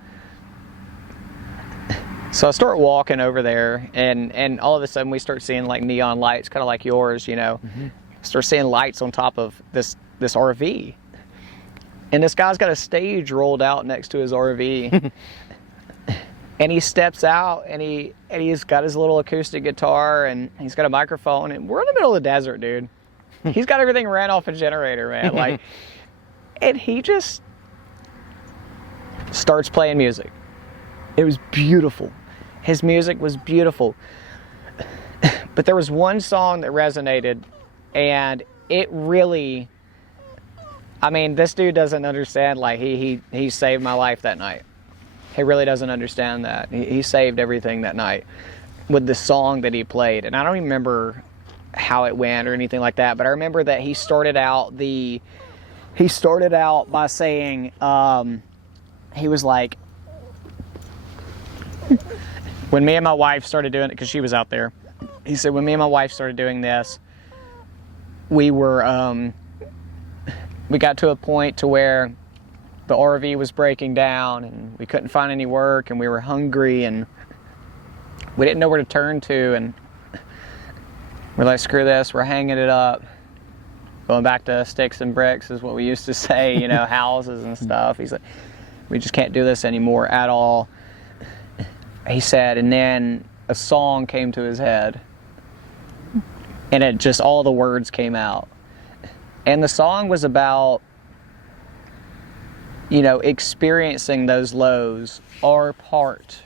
So I start walking over there, and all of a sudden we start seeing like neon lights, kind of like yours, you know. Start seeing lights on top of this RV. And this guy's got a stage rolled out next to his RV. And he steps out, and he's got his little acoustic guitar, and he's got a microphone, and we're in the middle of the desert, dude. He's got everything ran off a generator, man. Like, and he just starts playing music. It was beautiful. His music was beautiful. But there was one song that resonated, and it really, I mean, this dude doesn't understand, like, he saved my life that night. He really doesn't understand that. He saved everything that night with the song that he played. And I don't even remember how it went or anything like that, but I remember that he started out the he started out by saying, he was like, when me and my wife started doing it, because she was out there, he said, when me and my wife started doing this, we got to a point to where the RV was breaking down and we couldn't find any work and we were hungry and we didn't know where to turn to, and we're like, screw this, we're hanging it up. Going back to sticks and bricks is what we used to say, you know, houses and stuff. He's like, we just can't do this anymore at all. He said, and then a song came to his head. And it just, all the words came out. And the song was about, you know, experiencing those lows are part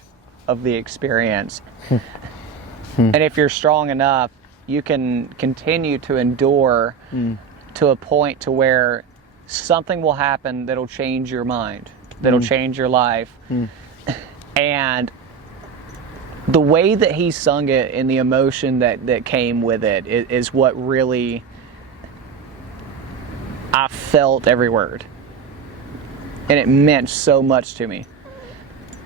of the experience. And if you're strong enough, you can continue to endure to a point to where something will happen that'll change your mind, that'll change your life. And the way that he sung it and the emotion that came with it is what really, I felt every word. And it meant so much to me.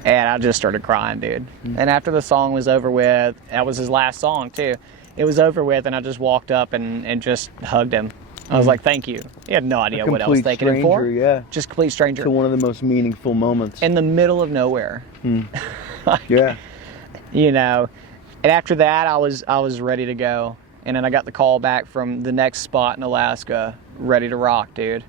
And I just started crying, dude. And after the song was over with, that was his last song too. It was over with and I just walked up and just hugged him. I was like, thank you. He had no idea what I was thanking him for. Yeah. Just complete stranger. To one of the most meaningful moments. In the middle of nowhere. Yeah. You know, and after that, I was ready to go. And then I got the call back from the next spot in Alaska, ready to rock, dude.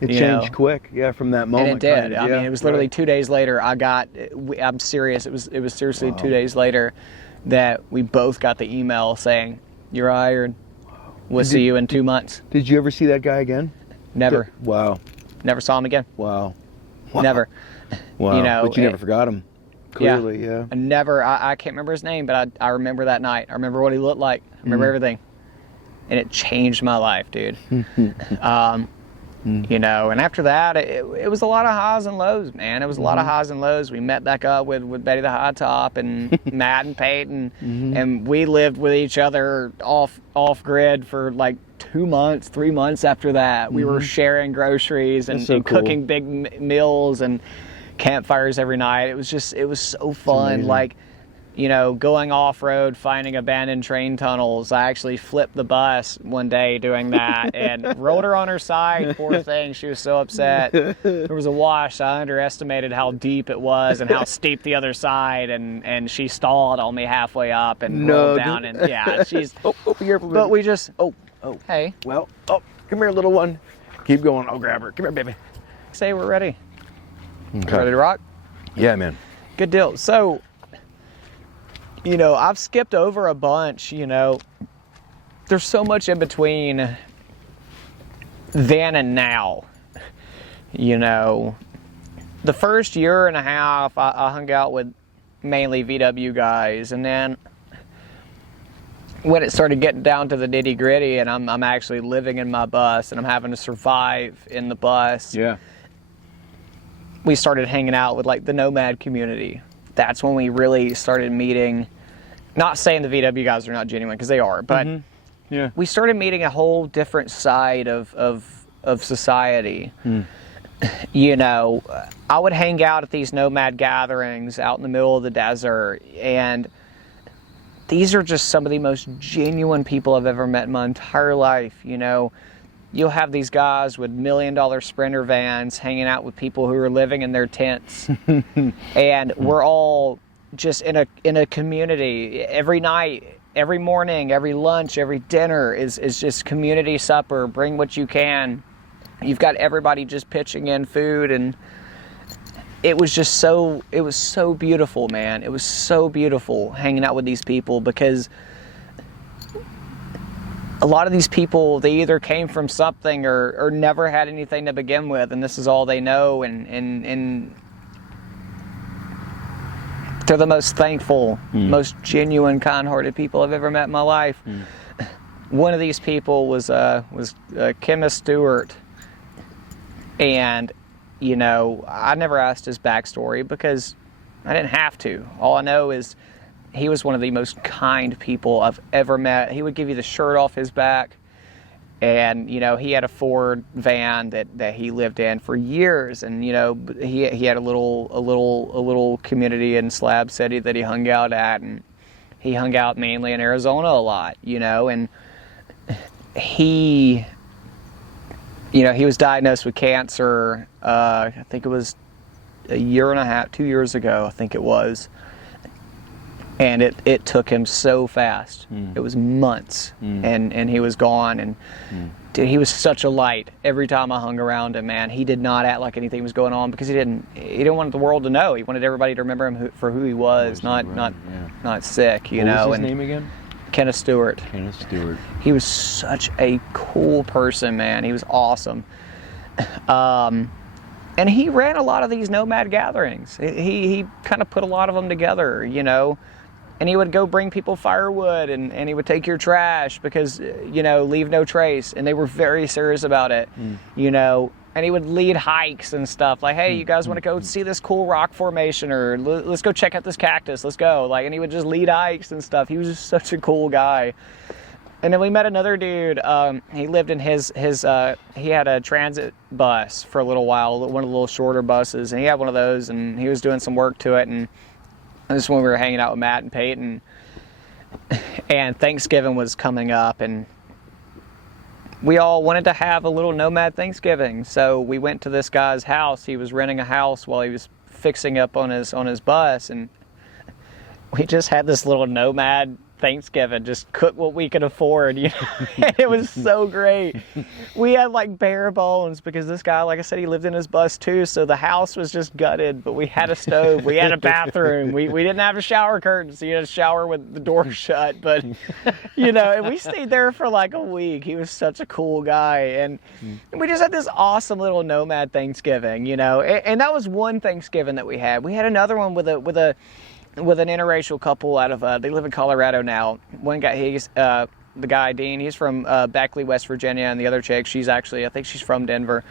It changed quick, yeah, from that moment. And it did. Kind of, I mean, it was literally 2 days later. I'm serious. It was seriously 2 days later that we both got the email saying, "You're hired. We'll see you in 2 months." Did you ever see that guy again? Never. Wow. Never saw him again. Wow. Never. Wow. You know, but you never forgot him. Clearly, yeah. I never. I can't remember his name, but I remember that night. I remember what he looked like. I remember everything, and it changed my life, dude. You know, and after that, it was a lot of highs and lows, man. It was a lot of highs and lows. We met back up with Betty the High Top and Matt and Peyton, and we lived with each other off grid for like 2 months, 3 months after that. We were sharing groceries and cooking big meals and campfires every night. It was so fun. Like, you know, going off-road, finding abandoned train tunnels. I actually flipped the bus one day doing that and rolled her on her side. Poor thing, she was so upset. There was a wash. I underestimated how deep it was and how steep the other side, and she stalled on me halfway up and rolled down. And yeah, she's. But we just. Hey. Well. Come here, little one. Keep going. I'll grab her. Come here, baby. Say we're ready. Okay. Ready to rock? Yeah, man. Good deal. So, you know, I've skipped over a bunch, you know. There's so much in between then and now. You know, the first year and a half, I hung out with mainly VW guys, and then when it started getting down to the nitty gritty and I'm actually living in my bus and I'm having to survive in the bus. Yeah. We started hanging out with like the nomad community. That's when we really started meeting, not saying the VW guys are not genuine, because they are, but yeah, we started meeting a whole different side of society. You know, I would hang out at these nomad gatherings out in the middle of the desert, and these are just some of the most genuine people I've ever met in my entire life. You know, you'll have these guys with $1 million Sprinter vans hanging out with people who are living in their tents. And we're all just in a community. Every night, every morning, every lunch, every dinner is just community supper. Bring what you can. You've got everybody just pitching in food, and it was so beautiful, man. It was so beautiful hanging out with these people, because a lot of these people, they either came from something or never had anything to begin with, and this is all they know, and they're the most thankful, most genuine, kind-hearted people I've ever met in my life. One of these people was Kenneth Stewart, and you know, I never asked his backstory because I didn't have to. All I know is he was one of the most kind people I've ever met. He would give you the shirt off his back. And he had a Ford van that he lived in for years, and he had a little community in Slab City that he hung out at, and he hung out mainly in Arizona a lot, and he was diagnosed with cancer. I think it was a year and a half, 2 years ago, I think it was. And it took him so fast. It was months, and he was gone. And dude, he was such a light. Every time I hung around him, man, he did not act like anything was going on because he didn't want the world to know. He wanted everybody to remember him for who he was, not sick. What was his name again? Kenneth Stewart. Kenneth Stewart. He was such a cool person, man. He was awesome. And he ran a lot of these nomad gatherings. He kind of put a lot of them together, And he would go bring people firewood, and he would take your trash because, leave no trace. And they were very serious about it, And he would lead hikes and stuff. Like, hey, you guys want to go see this cool rock formation? Or let's go check out this cactus. Let's go. And he would just lead hikes and stuff. He was just such a cool guy. And then we met another dude. He lived in his he had a transit bus for a little while, one of the little shorter buses. And he had one of those, and he was doing some work to it. And this is when we were hanging out with Matt and Peyton, and Thanksgiving was coming up, and we all wanted to have a little nomad Thanksgiving. So we went to this guy's house. He was renting a house while he was fixing up on his bus, and we just had this little nomad Thanksgiving, just cook what we could afford, And it was so great. We had bare bones because this guy, like I said, he lived in his bus too, so the house was just gutted, but we had a stove, we had a bathroom, we didn't have a shower curtain, so you had to shower with the door shut, but and we stayed there for a week. He was such a cool guy, and we just had this awesome little nomad Thanksgiving, and that was one Thanksgiving that we had. We had another one with an interracial couple out of they live in Colorado now. One guy, he's the guy Dean, he's from Beckley, West Virginia, and the other chick, she's actually, I think she's from Denver.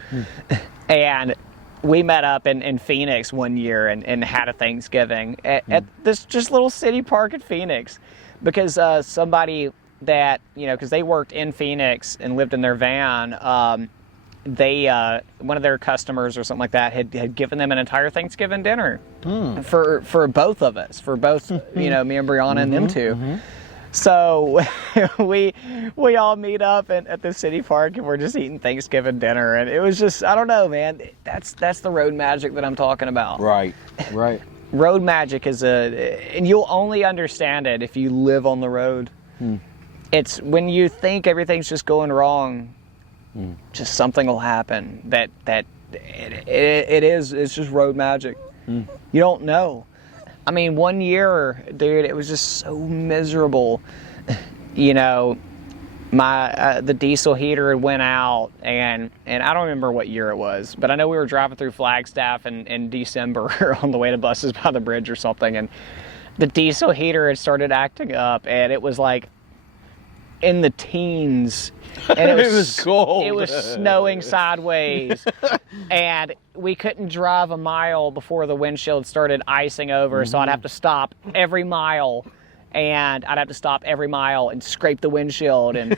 And we met up in Phoenix one year and had a Thanksgiving at this just little city park in Phoenix, because somebody that because they worked in Phoenix and lived in their van, they one of their customers or something like that had given them an entire Thanksgiving dinner for both of us, for both me and Brianna and them two. So we all meet up at the city park, and we're just eating Thanksgiving dinner, and it was just, I don't know, man, that's the road magic that I'm talking about. Right. Road magic is and you'll only understand it if you live on the road. It's when you think everything's just going wrong, just something will happen it's just road magic. You don't know. I mean, one year, dude, it was just so miserable. The diesel heater went out, and I don't remember what year it was, but I know we were driving through Flagstaff in December on the way to Buses by the Bridge or something, and the diesel heater had started acting up, and it was in the teens, and it was cold. It was snowing sideways, and we couldn't drive a mile before the windshield started icing over. So I'd have to stop every mile, and scrape the windshield. And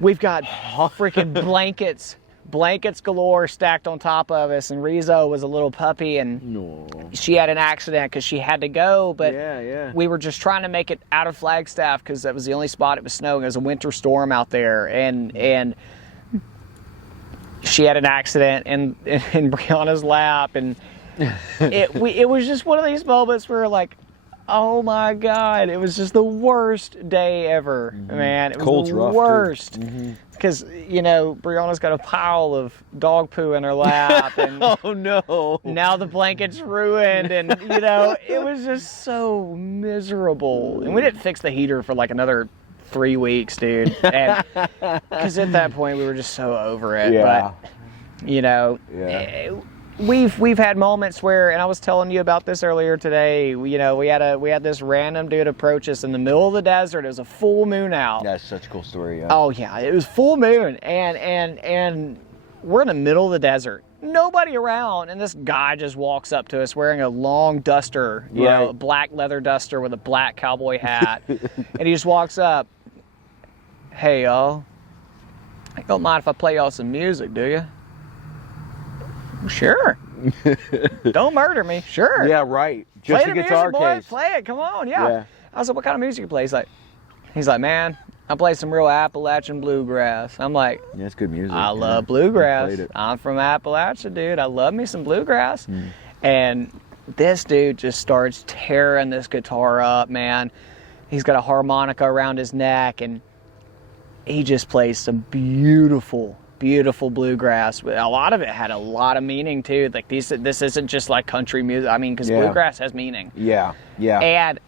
we've got freaking blankets galore stacked on top of us, and Rizzo was a little puppy, and she had an accident because she had to go, but we were just trying to make it out of Flagstaff because that was the only spot it was snowing. It was a winter storm out there, and she had an accident in Brianna's lap, and it was just one of these moments where oh my God, it was just the worst day ever, man. It was Cold's the rough, worst. Because, Brianna's got a pile of dog poo in her lap, and oh no, now the blanket's ruined, and, it was just so miserable. And we didn't fix the heater for another 3 weeks, dude. Because at that point, we were just so over it. Yeah. But, We've had moments where, and I was telling you about this earlier today. We had this random dude approach us in the middle of the desert. It was a full moon out. That's such a cool story. Yeah. Oh yeah, it was full moon, and we're in the middle of the desert. Nobody around, and this guy just walks up to us wearing a long duster, a black leather duster with a black cowboy hat, and he just walks up. Hey y'all, You don't mind if I play y'all some music, do you? Sure. Don't murder me. Sure. Yeah, right. Just Play a the guitar music, boy. case. Play it. Come on. Yeah. Yeah. I was like, what kind of music you play? He's like, man, I play some real Appalachian bluegrass. I'm like, Yeah, it's good music. I love I bluegrass. played it. I'm from Appalachia, dude. I love me some bluegrass. Mm. And this dude just starts tearing this guitar up, man. He's got a harmonica around his neck, and he just plays some beautiful, beautiful bluegrass. A lot of it had a lot of meaning too. Like this isn't just like country music. I mean, because Yeah. bluegrass has meaning. Yeah, yeah. And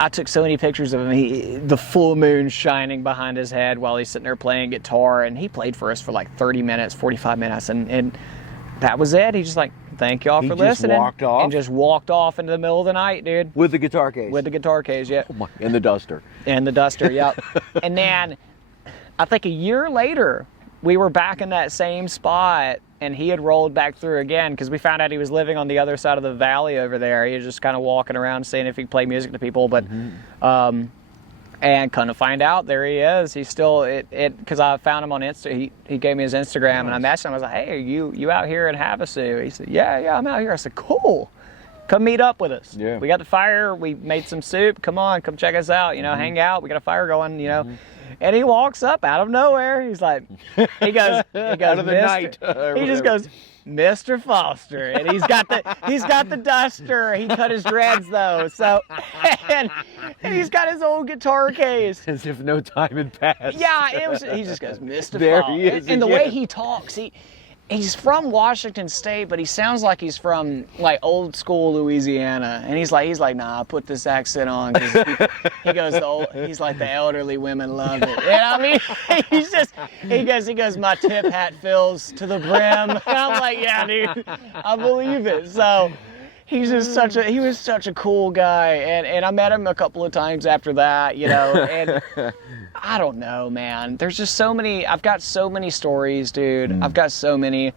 I took so many pictures of him. The full moon shining behind his head while he's sitting there playing guitar, and he played for us for like 30 minutes, 45 minutes, and that was it. He just like, thank y'all He for just listening. walked off? And just walked off into the middle of the night, dude. With the guitar case. With the guitar case, yeah. Oh my, and the duster. And the duster, yep. And then I think a year later, we were back in that same spot, and he had rolled back through again because we found out he was living on the other side of the valley over there. He was just kind of walking around seeing if he could play music to people, but and kind of find out there he is. He's still because I found him on Insta. He gave me his Instagram, and I messaged him. I was like, "Hey, are you out here in Havasu?" He said, "Yeah, I'm out here." I said, "Cool. Come meet up with us. Yeah. We got the fire. We made some soup. Come on, come check us out. Hang out. We got a fire going. And he walks up out of nowhere. He's like, he goes Out of the night. He just goes, Mr. Foster, and he's got the duster. He cut his dreads though, so and he's got his old guitar case. As if no time had passed. Yeah, he just goes, Mr. There Foster. he is And the way again. he talks, he's from Washington State, but he sounds like he's from like old school Louisiana. And he's like, nah, put this accent on. 'Cause he goes, he's like, the elderly women love it. And I mean, he goes, my tip hat fills to the brim. And I'm like, yeah, dude, I believe it. So he's just he was such a cool guy. And I met him a couple of times after that, and I don't know, man. There's just so many. I've got so many stories, dude. I've got so many.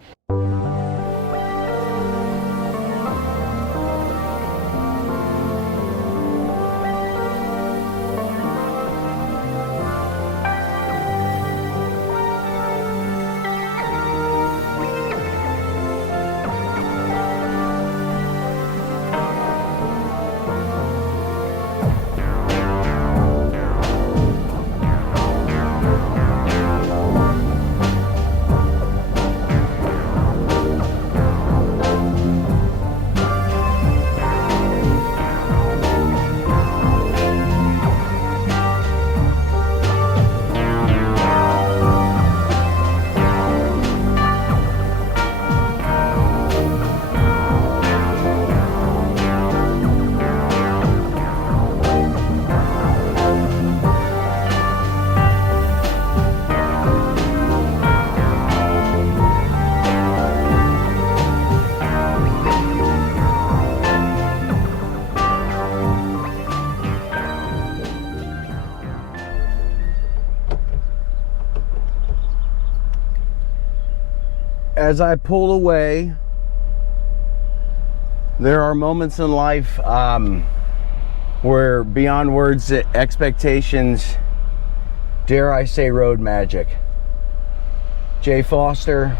As I pull away, there are moments in life where beyond words, expectations, dare I say, road magic. Jay Foster,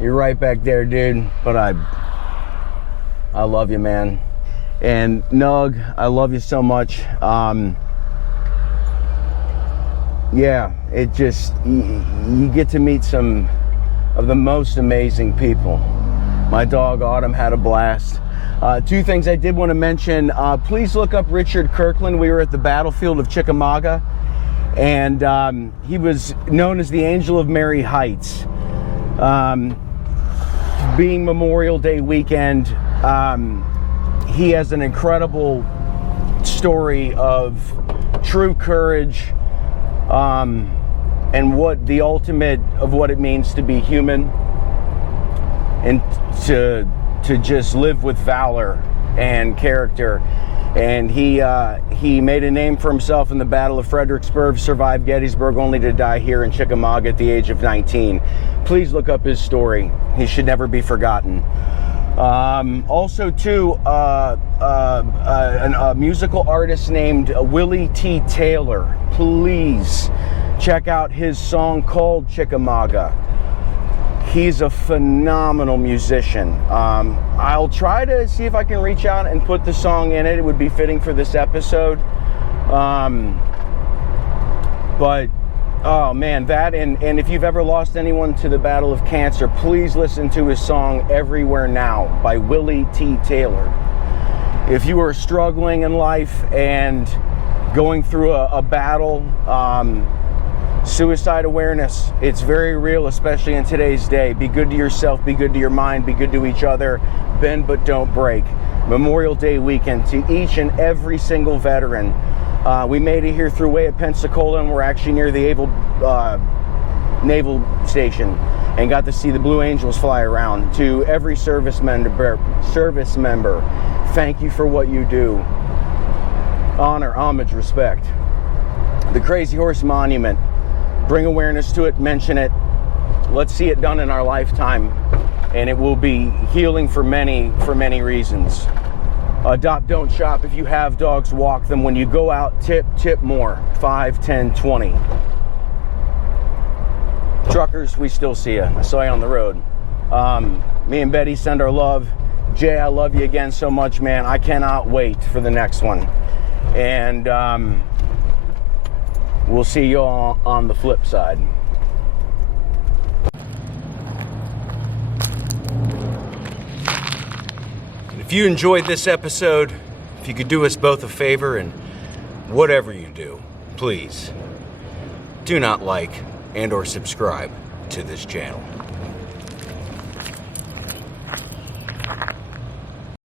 you're right back there, dude, but I love you, man. And Nug, I love you so much. Yeah, it just, you get to meet some of the most amazing people. My dog Autumn had a blast. Two things I did want to mention. Please look up Richard Kirkland. We were at the battlefield of Chickamauga, and he was known as the Angel of Mary Heights. Being Memorial Day weekend, he has an incredible story of true courage, and what the ultimate of what it means to be human, and to just live with valor and character. And he made a name for himself in the Battle of Fredericksburg, survived Gettysburg, only to die here in Chickamauga at the age of 19. Please look up his story. He should never be forgotten. Also, too, a musical artist named Willie T. Taylor. Please check out his song called Chickamauga. He's a phenomenal musician. I'll try to see if I can reach out and put the song in it. It would be fitting for this episode. But oh man, that and if you've ever lost anyone to the battle of cancer, please listen to his song Everywhere Now by Willie T. Taylor. If you are struggling in life and going through a battle, suicide awareness, it's very real, especially in today's day. Be good to yourself, be good to your mind, be good to each other. Bend but don't break. Memorial Day weekend to each and every single veteran. We made it here through way at Pensacola, and we're actually near the Naval Station, and got to see the Blue Angels fly around. To every service member, thank you for what you do. Honor, homage, respect. The Crazy Horse Monument, bring awareness to it, mention it. Let's see it done in our lifetime, and it will be healing for many reasons. Adopt, don't shop. If you have dogs, walk them. When you go out, tip more. 5, 10, 20. Truckers, we still see you. I saw you on the road. Me and Betty send our love. Jay, I love you again so much, man. I cannot wait for the next one. And we'll see you all on the flip side. If you enjoyed this episode, if you could do us both a favor, and whatever you do, please do not like and or subscribe to this channel.